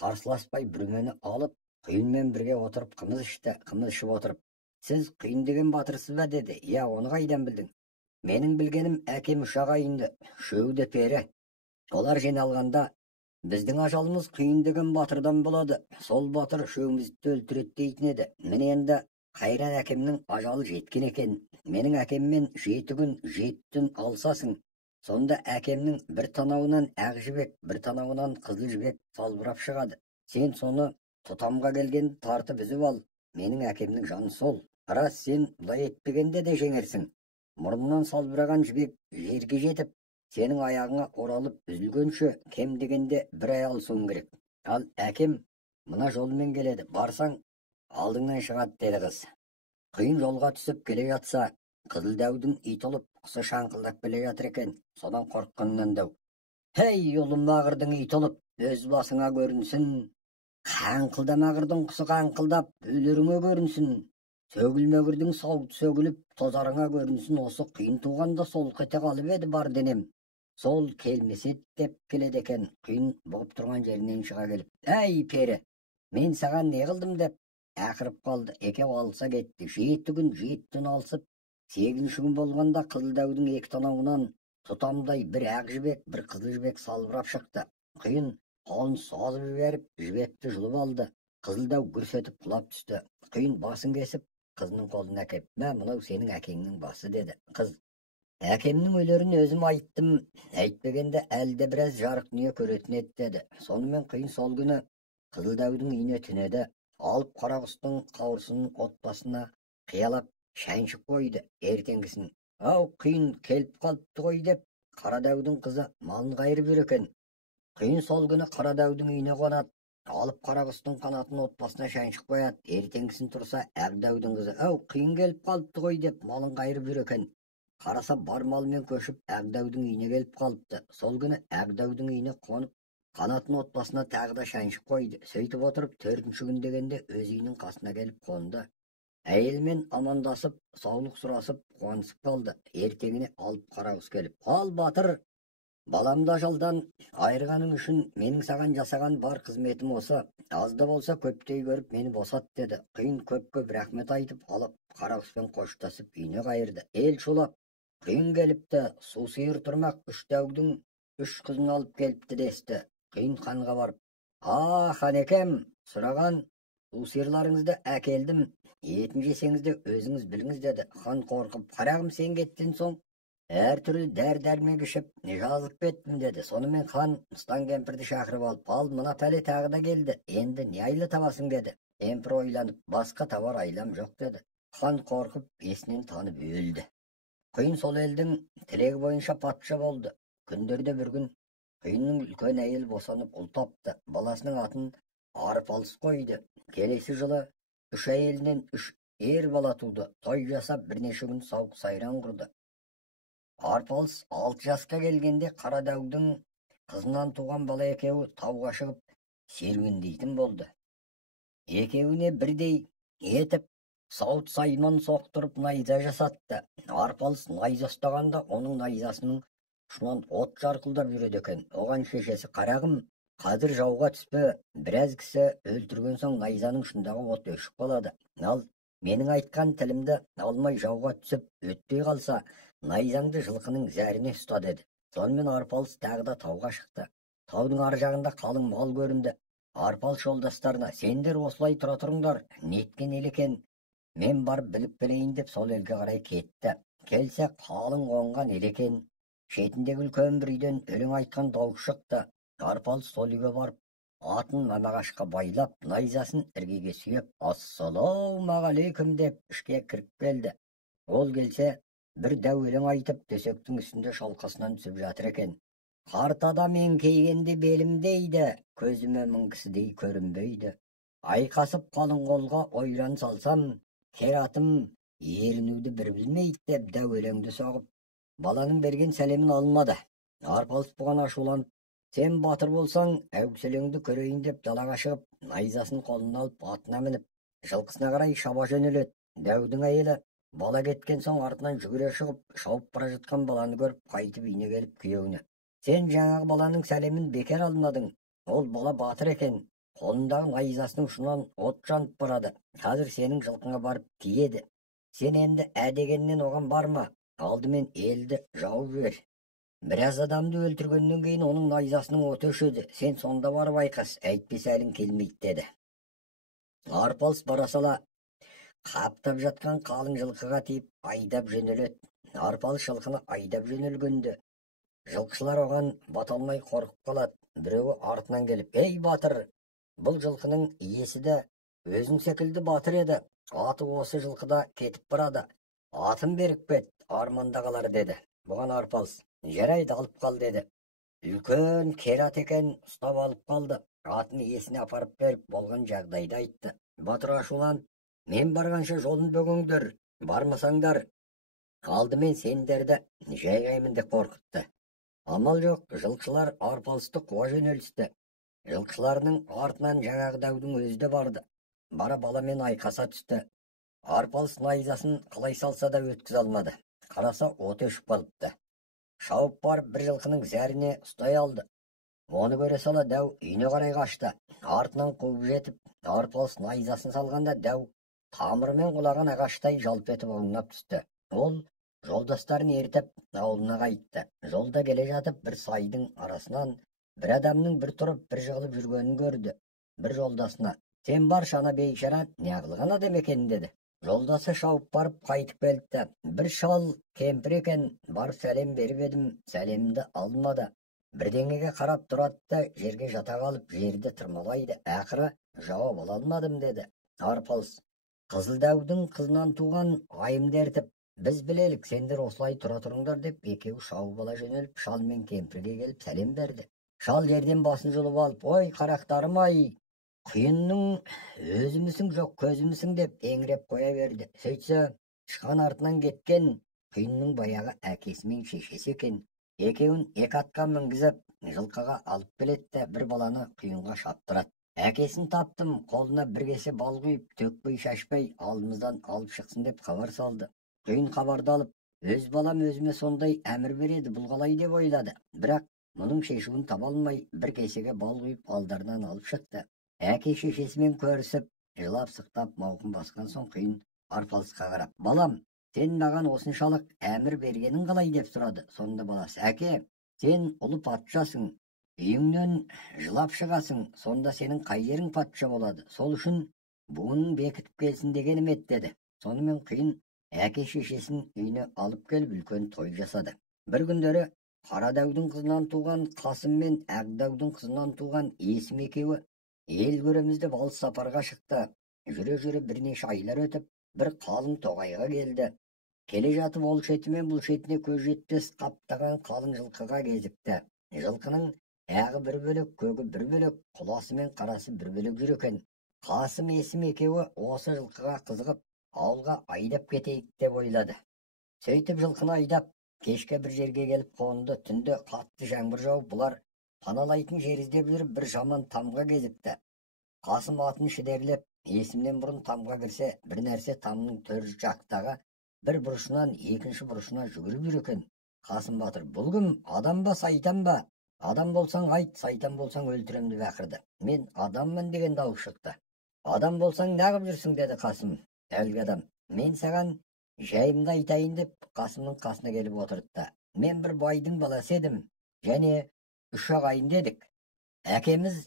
қарсыласпай бүрмені алып, Құйынмен бірге отырып қымыз ішті. Қымыз ішіп отырып, сіз Құйын деген батырсыз ба деді. Я, оны қайдан білдің? Менің білгенім әкем 3 ағайынды, үшеуі де пері. Олар жиналғанда біздің ажалымыз Құйын деген батырдан болады. Сол батыр үшеумізді өлтіреді дейтін еді. Міне енді Қайран әкемнің ажалы жеткен екен. Менің әкеммен 7 күн 7 түн алысасың. Сонда әкемнің бір танауынан ақ жібек, бір танауынан қызыл жібек салбырап шығады. Сен соны тұтамға келген тартып үзіп ал. Менің әкемнің жаны сол. Рас, сен бұлай етпегенде де жеңерсің. Мұрнынан салбыраған жібек жерге жетіп, сенің аяғыңа оралып үзілгенше кем дегенде 1 ай алысуың керек. Ал әкем мына жолмен келеді. Барсаң, алдыңнан шығады деді қыз. Құйын жолға түсіп келе жатса, Қызыл Дәудің ит олып, құсы шаңқылдап келе жатыр екен. Содан қорыққаннан Дәу, «Хей, ұлымағырдың ит олып, өз басыңа көрінсін. Қаңқылдамағырдың құсы қаңқылдап, өлеріңе көрінсін. Сөгілмегірдің сауыт сөгіліп, тозарыңа көрінсін. Осы Құйын туғанда сол кете қалып еді, бар денем. Сол келмесе деп келеді екен». Құйын бұғып тұрған жерінен шыға келіп, «Әй, пері, мен саған не қылдым?» деп ақырып қалды. Екеу алыса кетті. 7 күн 7 түн алысып, 8-ші күн болғанда Қызыл Дәудің 2 танауынан тұтамдай бір ақ жібек, бір қызыл жібек салбырап шықты. Құйын қолын созып жіберіп, жібекті жұлып алды. Қызыл Дәу гүрс етіп құлап түсті. Құйын басын кесіп, қызының қолына әкеп, «Мә, мынау сенің әкеңнің басы» деді. Қыз, «Әкемнің өлерін өзім айттым, әйтпегенде әлде біраз жарық дүние көретін еді» деді. Сонымен Құйын сол күні Қызыл Дәудің үйіне түнеді. Алып Қарағұстың қауырсынын от басына қиялап шәншіп қойды. Ертеңгісін, ау, құйын келіп қалыпты ғой деп, Қарадәудің қызы малын қайырып жүр екен. Құйын сол күні Қарадәудің үйіне қонады. Алып қарақұстың қанатын отбасына шәншіп қояды. Ертеңгісін тұрса, Әбдәудің қызы, ау, құйын келіп қалыпты ғой деп, малын қайырып жүр екен. Қараса, бар малымен көшіп, Әбдәудің үйіне келіп қалыпты. Сол күні Әбдәудің үйіне қонып, қанатын отбасына тағы да шәншіп қойды. Сөйтіп отырып, 4-ші күн дегенде өз үйінің қасына келіп қонды. Әйелмен амандасып, саулық сұрасып, қуанысып қалды. Ертеңіне алып қарағұс келіп, ал батыр, баламды ажалдан айырғаның үшін менің саған жасаған бар қызметім осы. Азда болса көптей көріп мені босат деді. Құйын көп-көп рахмет айтып, алып қарағұспен қоштасып үйіне қайырды. Ел шулап, құйын келіпті, су сиыр тұрмақ 3 дәудің 3 қызын алып келіпті десті. Құйын ханға барып, ханекем, сұраған су сиырларыңызды әкелдім. Етін жесеңіз де өзіңіз біліңіз деді. Хан қорқып, қарағым сен кеттен соң әр түрлі дәрі-дәрмек ішіп, жазылып кеттім деді. Сонымен хан Мыстан кемпірді шақырып алып, ал мына пәле тағы да келді. Енді не айлы табасың деді. Кемпір ойланып, басқа табар айлам жоқ деді. Хан қорқып, есінен танып өлді. Құйын сол елдің тілегі бойынша патша болды. Күндерде бір күн Құйынның үлкен әйел босанып ұл тапты. Баласының атын Арпалыс қойды. Келесі жылы 3 әйелінен 3 ер бала туды. Той жасап бірнеше күн сауық сайран құрды. Арпалыс 6 жасқа келгенде Қарадәудің қызынан туған бала екеуі тауға шығып серуендейтін болды. Екеуіне бірдей етіп, сауыт сайман соқтырып найза жасатты. Арпалыс найза ұстағанда оның найзасының ұшынан от жарқылдап жүреді екен. Оған шешесі, қарағым, қазір жауға түспе, біраз кісі өлтірген соң найзаның ұшындағы от өшіп қалады. Ал менің айтқан тілімді алмай жауға түсіп өтпей қалса, найзаңды жылқының зәріне ұста деді. Сонымен Арпалыс тағы да тауға шықты. Таудың ар жағында қалың мал көрінді. Арпалыс жолдастарына, сендер осылай тұра тұрыңдар, неткен ел екен, мен барып біліп келейін деп сол елге қарай кетті. Келсе қалың қонған ел екен. Шетіндегі үлкен бір үйден өлең айтқан дауыс шықты. Арпалыс сол үйге барып, атын мамағашқа байлап, найзасын іргеге сүйеп, ассалаумағалейкум деп ішке кіріп келді. Ол келсе, бір дәу өлең айтып, төсектің үстінде шалқасынан түсіп жатыр екен. Қарт адам еңкейгенде белім дейді, көзіме мың кісідей көрінбейді. Айқасып қалың қолға ойран салсам, кератым ерінуді бір білмейді деп дәу өлеңді соғып, баланың берген сәлемін алмады. Арпалыс бұған ашуланып, сен батыр болсаң, әукселеңді көрейін деп далаға шығып, найзасын қолына алып, атына мініп, жылқысына қарай шаба жөнеледі. Дәудің әйелі бала кеткен соң артынан жүгіре шығып, шауып бара жатқан баланы көріп, қайтып үйіне келіп күйеуіне, сен жаңағы баланың сәлемін бекер алмадың. Ол бала батыр екен. Қолындағы найзасының ұшынан от жанып барады. Қазір сенің жылқыңа барып тиеді. Сен енді дегеннен оған барма. Алдымен елді жауып жібер. Біраз адамды өлтіргеннен кейін оның найзасының оты өшеді. Сен сонда барып айқас, әйтпесе әлің келмейді деді. Арпалыс бара сала, қаптап жатқан қалың жылқыға тиіп, айдап жөнеледі. Арпалыс жылқыны айдап жөнелгенде, жылқышылар оған бата алмай қорқып қалады. Біреуі артынан келіп, ей батыр, бұл жылқының иесі де өзің секілді батыр еді. Аты осы жылқыда кетіп барады. Атын беріп кет, арманда қалар деді. Бұған Арпалыс, жарайды алып қал деді. Үлкен керат екен, ұстап алып қалды. Атын иесіне апарып беріп болған жағдайды айтты. Батыр ашуланып, мен барғанша жолын бөгіңдер, бармасаңдар, алдымен сендерді жайғаймын деп қорқытты. Амал жоқ, жылқышылар Арпалысты қуа жөнелісті. Жылқышыларының артынан жаңағы дәудің өзі де барды. Бара баламен айқаса түсті. Арпалыс найзасын қалай салса да өткізе алмады. Қараса от өшіп қалыпты. Шауып барып бір жылқының зәріне ұстай алды. Оны көре сала дәу үйіне қарай қашты. Артынан қуып жетіп, Арпалыс найзасын салғанда дәу тамырымен құлаған ағаштай жалп етіп оңнап түсті. Ол жолдастарын ертіп ауылына қайтты. Жолда келе жатып бір сайдың арасынан бір адамның бір тұрып бір жығылып жүргенін көрді. Бір жолдасына, сен бар шана бейшара неғылған адам екен деді. Жолдасы шауып барып қайтып келді. Бір шал кемпір екен, барып сәлем беріп едім, сәлемді алмады. Бірдеңеге қарап тұрады да жерге жата қалып жерді тырмалайды. Ақыры жауап ала алмадым деді. Арпалыс, Кызылдаудың қызынан туған айымды ертіп, біз білелік, сендер осылай тұра тұрыңдар деп, екеуі шауып ала жөнеліп, шал мен кемпірге келіп сәлем берді. Шал жерден басын жұлып алып, ой қарақтарым-ай, құйынның өзімісің жоқ көзімісің деп еңіреп қоя берді. Сөйтсе, шыққан артынан кеткен құйынның баяғы әкесі мен шешесі екен. Екеуін екі атқа мінгізіп, жылқыға алып келеді, бір баланы құйынға шаптырады. Әкесін таптым, қолына бір кесе бал құйып, төкпей шашпай алдымыздан алып шықсын деп хабар салды. Құйын хабарды алып, өз балам өзіме сондай әмір береді, бұл қалай деп ойлады. Бірақ мұның шешуін таба алмай, бір кесеге бал құйып алдарынан алып шықты. Әке шешесімен көрісіп, жылап сықтап мауқын басқан соң құйын арпалысқа қарап, балам, сен маған осыншалық әмір бергенің қалай деп сұрады. Сонда баласы, әке, сен ұлы патшасың, үйіңнен жылап шығасың, сонда сенің қай жерің патша болады. Сол үшін буынын бекітіп келсін дегенім еді деді. Сонымен құйын әке шешесін үйіне алып келіп үлкен той жасады. Бір күндері Қарадаудың қызынан туған Қасым мен Ақдаудың қызынан туған Есім екеуі ел көреміз деп алыс сапарға шықты. Жүре бірнеше айлар өтіп, бір қалың тоғайға келді. Келе жатып ол шеті мен бұл шетіне көз жетпес қаптаған қалың жылқыға кезікті. Жылқының ағы бір бөлек, көгі бір бөлек, құласы мен қарасы бір бөлек жүр екен. Қасым Есім екеуі осы жылқыға қызығып, ауылға айдап кетейік деп ойлады. Сөйтіп жылқыны айдап, кешке бір жерге келіп қонды. Түнде қатты жаңбыр жауып, бұлар паналайтын жер іздеп жүріп бір жаман тамға кезікті. Қасым атын шідерлеп, Есімнен бұрын тамға кірсе, бір нәрсе тамның төр жақтағы бір бұрышынан екінші бұрышына жүгіріп жүр екен. Қасым батыр, бұл кім, адам ба, сайтан ба? Адам болсаң айт, сайтан болсаң өлтірем деп ақырды. Мен адаммын деген дауыс шықты. Адам болсаң неғып жүрсің деді Қасым. Әлгі адам, мен саған жайымды айтайын деп Қасымның қасына келіп отырды. Мен бір байдың баласы едім, және үш ағайын дедік. Әкеміз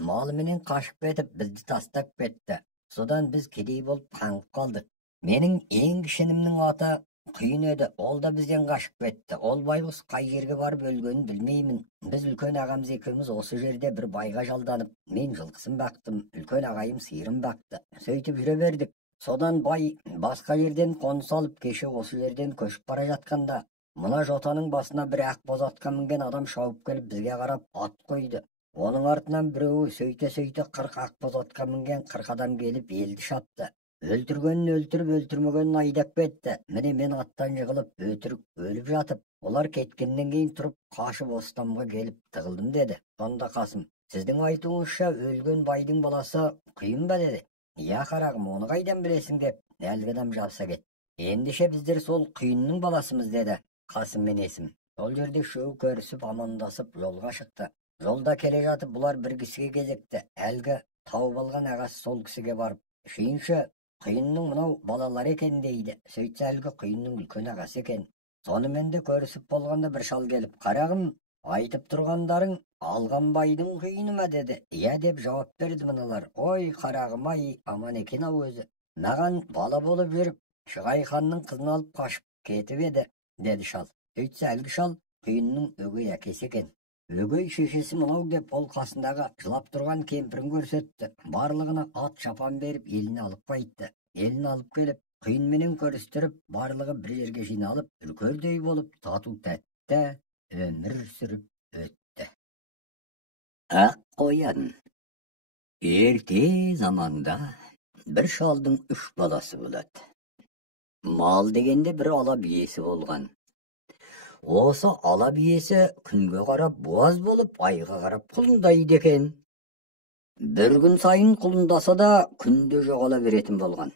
малыменен қашып кетіп, бізді тастап кетті. Содан біз кедей болып қаңғып қалдық. Менің ең кішінімнің аты Құйын еді, ол да бізден қашып кетті. Ол байғұс қай жерге барып өлгенін білмеймін. Біз үлкен ағамыз екеуміз осы жерде бір байға жалданып, мен жылқысын бақтым, үлкен ағайым сиырын бақты. Сөйтіп жүре бердік. Содан бай басқа жерден қоныс алып, кеше осы жерден көшіп бара жатқанда, мына жотаның басына бір ақ боз атқа мінген адам шауып келіп бізге қарап ат қойды. Оның артынан біреуі сөйте 40 ақ боз атқа мінген 40 адам келіп елді шапты. Өлтіргенін өлтіріп, өлтірмегенін айдап кетті. Міне мен аттан жығылып, өтірік өліп жатып, олар кеткеннен кейін тұрып, қашып остамға келіп тығылдым деді. Сонда Қасым, сіздің айтуыңызша өлген байдың баласы Құйын ба деді. Я қарағым, оны қайдан білесің деп, әлгі адам жабыса кетті. Ендеше біздер сол Құйынның баласымыз деді Қасым мен Есім. Сол жерде үшеуі көрісіп, амандасып жолға шықты. Жолда келе жатып, бұлар бір кісіге кезікті. Әлгі тауып алған ағасы сол кісіге барып, шүйінші Құйынның мынау балалар екен дейді. Сөйтсе әлгі Құйынның үлкен ағасы екен. Сонымен де көрісіп болғанда бір шал келіп, қарағым, айтып тұрғандарың алған байдың Құйыны ма деді. Иә деп жауап берді мұналар. Ой қарағым ай, аман екен ау өзі. Маған бала болып жүріп, Шығай ханның қызын алып қашып кетіп еді, деді шал. Сөйтсе әлгі шал Құйынның өгей әкесі екен. Өгей шешесі мынау деп ол қасындағы жылап тұрған кемпірін көрсетті. Барлығына ат шапан беріп еліне алып қайтты. Елін алып келіп, Құйынменен көрістіріп, барлығы бір жерге жиналып, үркердей болып, тату тәтті өмір сүріп өтті. Ақ қоян. Ерте заманда бір шалдың 3 баласы болады. Мал дегенде бір ала биесі болған. Осы ала биесі күнге қарап буаз болып, айға қарап құлындайды екен. Бір күн сайын құлындаса да күнде жоғала беретін болған.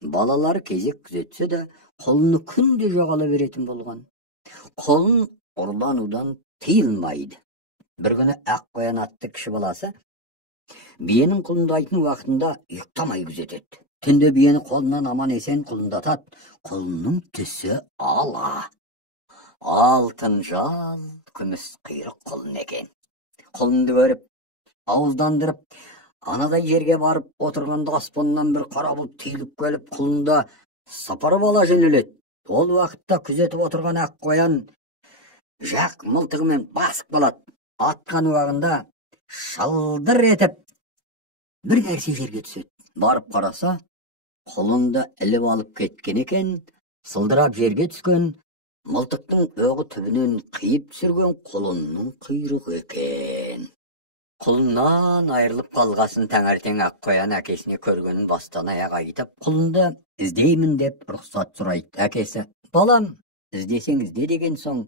Балалар кезек күзетсе де құлыны күнде жоғала беретін болған. Құлын ұрланудан тыйылмайды. Бір күні Ақ қоян атты кіші баласы биенің құлындайтын уақытында ұйықтамай күзетеді. Түнде биені қолынан аман есен құлындатады. Құлынның түсі ала. Алтын жал, күміс құйрық құлын екен. Құлынды көріп, ауыздандырып, анадай жерге барып отырғанда аспаннан бір қара бұлт түйіліп келіп, құлында сапарып ала жөнеледі. Ол уақытта күзетіп отырған Ақ қоян жақ мылтығымен басып қалады. Атқан уағында шылдыр етіп бір нәрсе жерге түседі. Барып қараса, қолында іліп алып кеткен екен, сылдырап жерге түскен мылтықтың оғы түбінен қиып түсірген құлынның құйрығы екен. Құлыннан айырылып қалғасын таңертең Аққоян әкесіне көргенін бастан аяқ айтып, құлынды іздеймін деп рұқсат сұрайды. Әкесі: балам, іздесең ізде деген соң.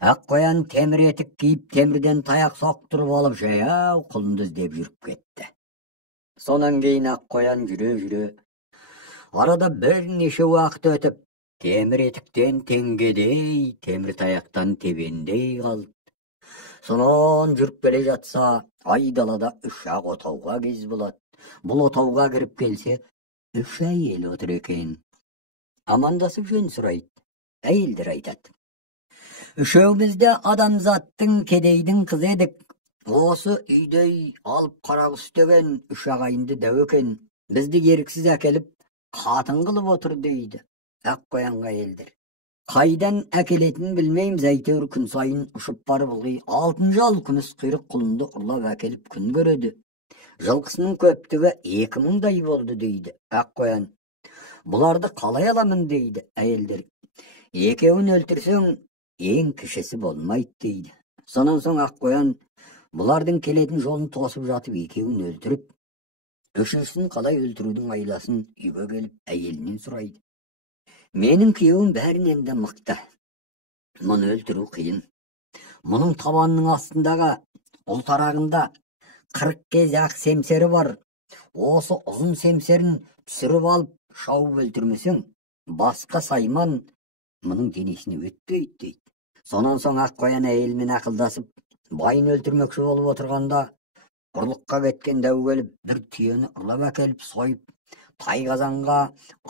Аққоян темір етік киіп, темірден таяқ соқтырып алып, жаяу құлынды іздеп жүріп кетті. Сонан кейін Аққоян жүре-жүре, арада бірнеше уақыт өтіп, темір етіктен теңгедей, темір таяқтан тебендей қалды. Сонан жүріп келе жатса, айдалада үш-ақ отауға кез болады. Бұл отауға кіріп келсе, үш әйел отыр екен. Амандасып жөн сұрайды. Әйелдер айтады: үшеуміз де адамзаттың кедейдің қызы едік. Осы үйдей алып қарағұс деген үш ағайынды дәу екен. Бізді еріксіз әкеліп, қатын қылып отыр дейді. Аққоянға әйелдер: қайдан әкелетінін білмейміз, әйтеуір күн сайын ұшып барып ылғи алтын жал күміс құйрық құлынды ұрлап әкеліп күн көреді. Жылқысының көптігі 2000-дай болды дейді. Аққоян: бұларды қалай аламын дейді. Әйелдер: екеуін өлтірсең, ең кішісі болмайды дейді. Сонан соң Аққоян бұлардың келетін жолын тосып жатып, екеуін өлтіріп, үшіншісін қалай өлтірудің айласын үйге келіп әйелінен сұрайды. Менің күйеуім бәрінен де мықты. Мұны өлтіру қиын. Мұның табанының астындағы ұлтарағында 40 кез ақ семсері бар. Осы ұзын семсерін түсіріп алып, шауып өлтірмесең, басқа сайман мұның денесіне өтпейді дейді. Сонан соң Аққоян әйелмен ақылдасып, байын өлтірмекші болып отырғанда, ұрлыққа кеткен дәу келіп, бір түйені ұрлап әкеліп сойып, тайқазанға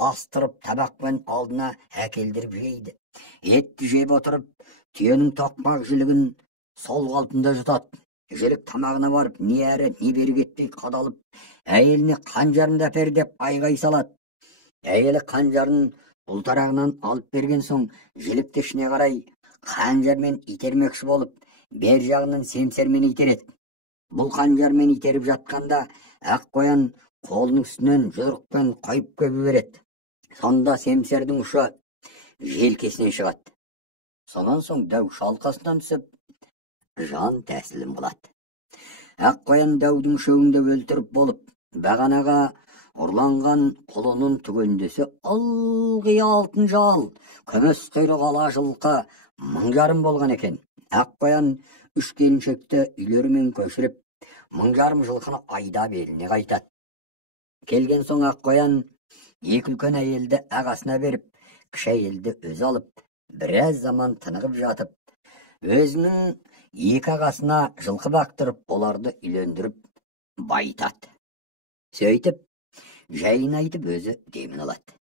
астырып, табақпен алдына әкелдіріп жейді. Етті жеп отырып, түйенің тоқпақ жілігін сол қалпында жұтады. Жілік тамағына барып, не әрі не бері кетпей қадалып, әйеліне қанжарымды әпер деп айғай салады. Әйелі қанжарын ұлтарағынан алып берген соң, жілікті ішіне қарай қанжармен итермекші болып, бер жағынан семсермен итереді. Бұл қанжармен итеріп жатқанда, Аққоян қолының үстінен жұдырықпен қойып көбі береді. Сонда семсердің ұшы желкесінен шығады. Сонан соң дәу шалқасынан түсіп, жан тәсілім қылады. Аққоян дәудің үшеуінде өлтіріп болып, бағанаға ұрланған құлынын түгендесе, ылғи алтын жал, күміс құйрық ала жылқы 1000 жарым болған екен. Аққоян үш келіншекті үйлерімен көшіріп, 1000 жарым жылқыны айдап еліне қайтады. Келген соң Аққоян екі үлкен әйелді ағасына беріп, кіші әйелді өзі алып, біраз заман тынығып жатып, өзінің екі ағасына жылқы бақтырып, оларды үйлендіріп байтады. Сөйтіп, жайын айтып өзі демін алады.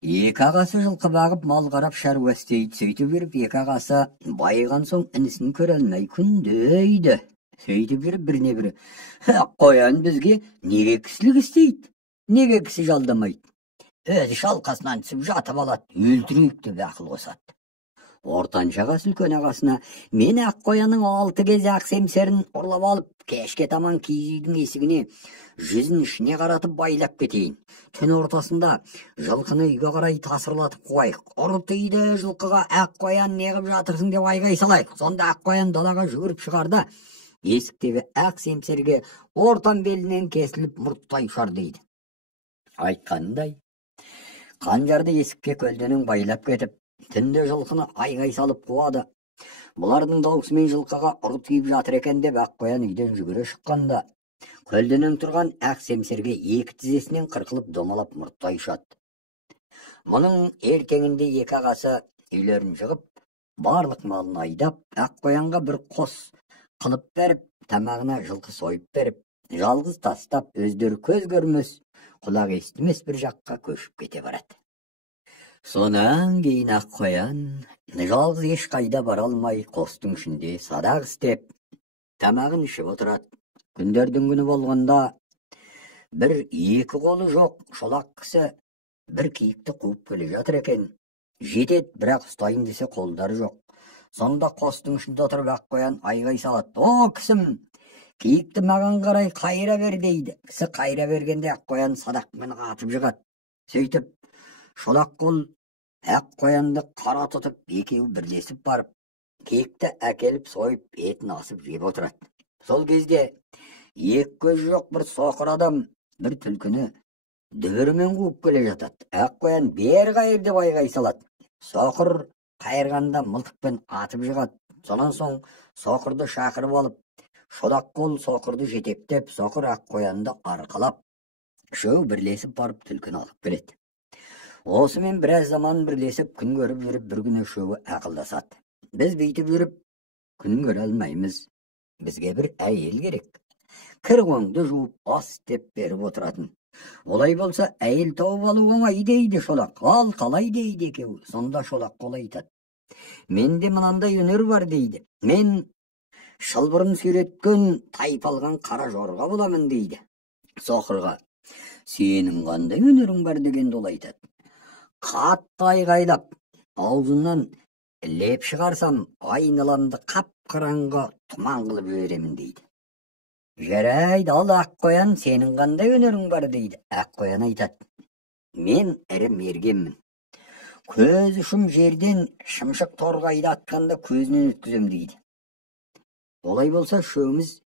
Екі ағасы жылқы бағып, мал қарап шаруа істейді. Сөйтіп жүріп, екі ағасы байыған соң інісін көре алмай күндейді. Сөйтіп жүріп, біріне бірі: Аққоян бізге неге кісілік істейді? Неге кісі жалдамайды? Өзі шалқасынан түсіп жатып алады, өлтірейік деп ақыл қосады. Ортаншы ағасы үлкен ағасына: мен Аққоянның 6 кез ақ семсерін ұрлап алып, кешке таман киіз үйдің есігіне жүзін ішіне қаратып байлап кетейін. Түн ортасында жылқыны үйге қарай тасырлатып қойайық. Ұры тиді жылқыға, Аққоян неғып жатырсың деп айғай салайық. Сонда Аққоян далаға жүгіріп шығарда, есіктегі ақ семсерге ортан белінен кесіліп мұрттай ұшар дейді. Айтқанындай, қанжарды есікке көлденің байлап кетіп, түнде жылқыны айғай салып қуады. Бұлардың дауысымен жылқыға ұры тиіп жатыр екен деп Аққоян үйден жүгіре шыққанда, көлденең тұрған ақ семсерге екі тізесінен қырқылып домалап мұрттай ұшады. Мұның ертеңінде екі ағасы үйлерін жығып, барлық малын айдап, Аққоянға бір қос қылып беріп, тамағына жылқы сойып беріп, жалғыз тастап, өздері көз көрмес, құлақ естімес бір жаққа көшіп кете барады. Сонан кейін Аққоян жалғыз ешқайда бара алмай, қостың ішінде садақ істеп, тамағын ішіп отырады. Күндердің күні болғанда, бір екі қолы жоқ шолақ кісі бір киікті қуып келе жатыр екен. Жетеді, бірақ ұстайын десе қолдары жоқ. Сонда қостың ішінде отырып Аққоян айғай салады: о, кісім, киікті маған қарай қайыра бер дейді. Кісі қайыра бергенде Аққоян садақпен атып жығады. Сөйтіп, шолақ қол ақ қоянды қара тұтып, екеуі бірлесіп барып, киікті әкеліп сойып, етін асып жеп отырады. Сол кезде екі көз жоқ бір соқыр адам бір түлкіні дүбірімен қуып келе жатады. Ақ қоян бер қайыр деп айғай салады. Соқыр қайырғанда мылтықпен атып жығады. Сонан соң соқырды шақырып алып, шолақ қол соқырды жетектеп, соқыр ақ қоянды арқалап, үшеуі бірлесіп барып түлкіні алып келеді. Осымен біраз заман бірлесіп күн көріп жүріп, бір күні үшеуі ақылдасады. Біз бүйтіп жүріп күн көре алмаймыз. Бізге бір әйел керек. Кір-қоңды жуып, ас істеп беріп отыратын. Олай болса, әйел тауып алу оңай дейді шолақ. Ал қалай дейді екеуі. Сонда шолақ қол айтады. Менде мынандай өнер бар дейді. Мен шылбырын сүйреткен тайпалған қара жорға боламын дейді. Соқырға, сенің қандай өнерің бар дегенді ол айтады. Қатты айғайлап, аузынан леп шығарсам, айналамды қап-қараңғы тұман қылып жіберемін дейді. Жарайды, ал ақ қоян, сенің қандай өнерің бар дейді. Ақ қоян айтады. Мен ірі мергенмін. Көз ұшым жерден шымшық торғайды атқанда көзінен өткізем дейді. Олай болса, үшеуміз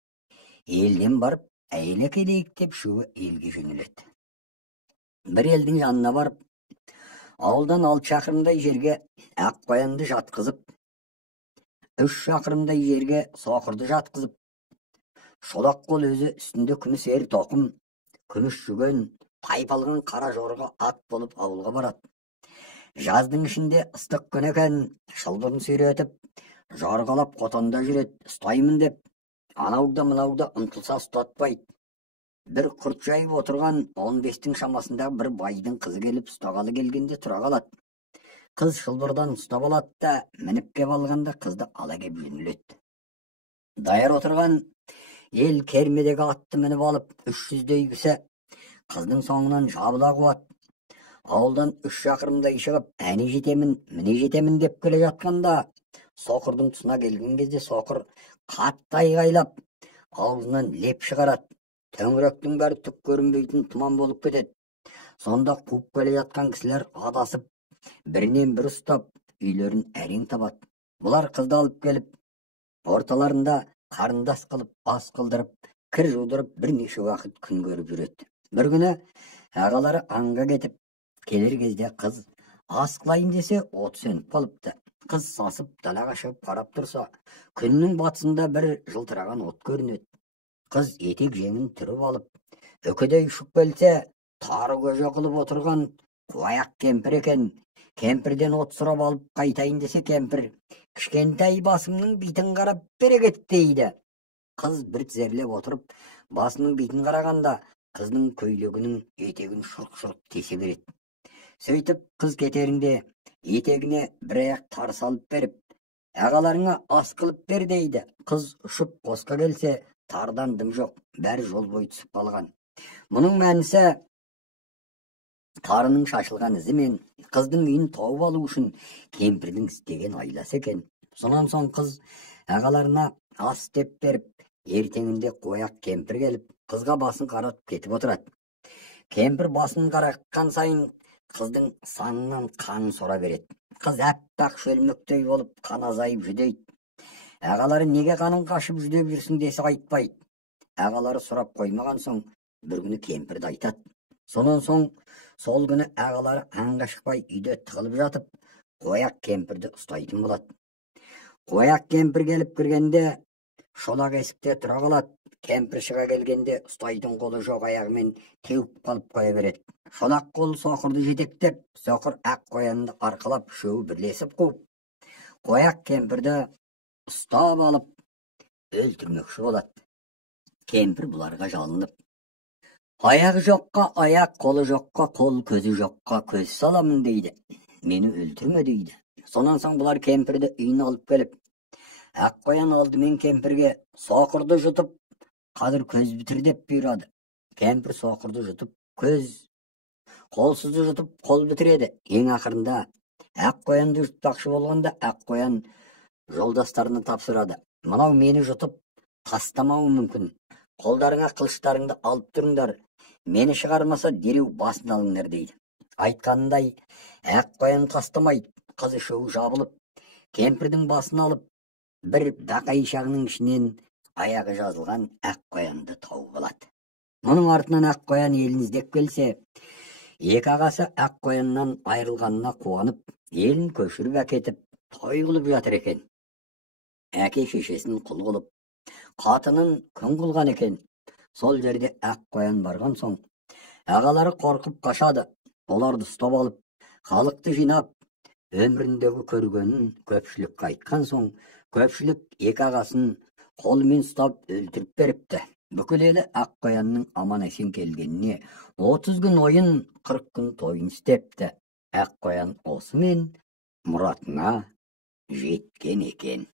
елден барып, әйел әкелейік деп үшеуі елге жөнеледі. Бір елдің жанына барып, ауылдан 6 шақырымдай жерге ақ қоянды жатқызып, 3 шақырымдай жерге соқырды жатқызып, шолақ қол өзі үстінде күміс тоқым, күміс жүген, тайпалған қара жорға ат болып ауылға барады. Жаздың ішінде ыстық күн екен, шылбырын сүйретіп, жорғалап қотанда жүреді. Ұстаймын деп, анауда мынауда ұмтылса ұстатпайды. Бір құрт жайып отырған 15-тің шамасындағы бір байдың қызы келіп ұстағалы келгенде тұра қалады. Қыз шылбырдан ұстап алады да, мініп кеп алғанда қызды ала кеп жөнеледі. Даяр отырған ел кермедегі атты мініп алып, 300-дей кісі қыздың соңынан жабыла қуады. Ауылдан 3 шақырымдай шығып, әне жетемін, міне жетемін деп келе жатқанда, соқырдың тұсына келген кезде соқыр қатты айғайлап, аузынан леп шығарады. Төңіректің бәрі түк көрінбейтін тұман болып кетеді. Сонда қуып келе жатқан кісілер адасып, бірінен бір ұстап, үйлерін әрең табады. Бұлар қызды алып келіп, орталарында қарындас қылып, ас қылдырып, кір жудырып, бірнеше уақыт күн көріп жүреді. Бір күні ағалары аңға кетіп, келер кезде қыз ас қылайын десе, от сөніп қалыпты. Қыз сасып далаға шығып қарап тұрса, күннің батысында бір жылтыраған от көрінеді. Қыз етек жеңін түріп алып, үкідей ұшып келсе, тары көже қылып отырған қуаяқ кемпір екен. Кемпірден от сұрап алып қайтайын десе, кемпір, кішкентай басымның битін қарап берекет дейді. Қыз бір тізерлеп отырып, басының битін қарағанда, қыздың көйлегінің етегін шұрқ-шұрқ тесе береді. Сөйтіп, қыз кетерінде етегіне бір аяқ тар салып беріп, ағаларыңа ас қылып бер дейді. Қыз ұшып қосқа келсе, тардан дым жоқ, бәрі жол бойы түсіп қалған. Мұның мәнісі тарының шашылған ізі мен қыздың үйін тауып алу үшін кемпірдің істеген айласы екен. Сонан соң қыз ағаларына ас істеп беріп, ертеңінде қояқ кемпір келіп, қызға басын қаратып кетіп отырады. Кемпір басын қаратқан сайын қыздың санынан қанын сора береді. Қыз әппақ шөлмектей болып қан азайып жүдейді. Ағалары неге қаның қашып жүдеп жүрсің десе айтпайды. Ағалары сұрап қоймаған соң, бір күні кемпірді айтады. Сонан соң, сол күні ағалары аңға шықпай үйде тығылып жатып, қояқ кемпірді ұстайтын болады. Қояқ кемпір келіп кіргенде, шолақ есікте тұра қалады. Кемпір шыға келгенде, ұстайтын қолы жоқ аяғымен теуіп қалып қоя береді. Шолақ қол соқырды жетектеп, соқыр ақ қоянды арқалап, үшеуі бірлесіп қуып, қояқ кемпірді ұстап алып, өлтірмекші болады. Кемпір бұларға жалынып, аяқ жоққа аяқ, қолы жоққа қол, көзі жоққа көз саламын дейді. Мені өлтірме дейді. Сонан соң бұлар кемпірді үйіне алып келіп, ақ қоян алдымен кемпірге соқырды жұтып, қазір көз бітір деп бұйырады. Кемпір соқырды жұтып, көз, қолсызды жұтып, қол бітіреді. Ең ақырында ақ қоянды жұтпақшы болғанда, ақ қоян жолдастарына тапсырады. Мынау мені жұтып тастамауы мүмкін. Қолдарыңа қылыштарыңды алып тұрыңдар. Мені шығармаса дереу басын алыңдар дейді. Айтқанындай, ақ қоян тастамай, қыз үшеуі жабылып, кемпірдің басын алып, бір бақайшағының ішінен аяғы жазылған ақ қоянды тауып алады. Мұның артынан ақ қоян елін іздеп келсе, екі ағасы ақ қояннан айырылғанына қуанып, елін көшіріп әкетіп, той қылып жатыр екен. Әке шешесін құл қылып, қатынын күң қылған екен. Сол жерде ақ қоян барған соң, ағалары қорқып қашады. Оларды ұстап алып, халықты жинап, өміріндегі көргенін көпшілікке айтқан соң, көпшілік екі ағасын қолымен ұстап өлтіріп беріпті. Бүкіл елі ақ қоянның аман есен келгеніне 30 күн ойын, 40 күн тойын істепті. Ақ қоян осымен мұратына жеткен екен.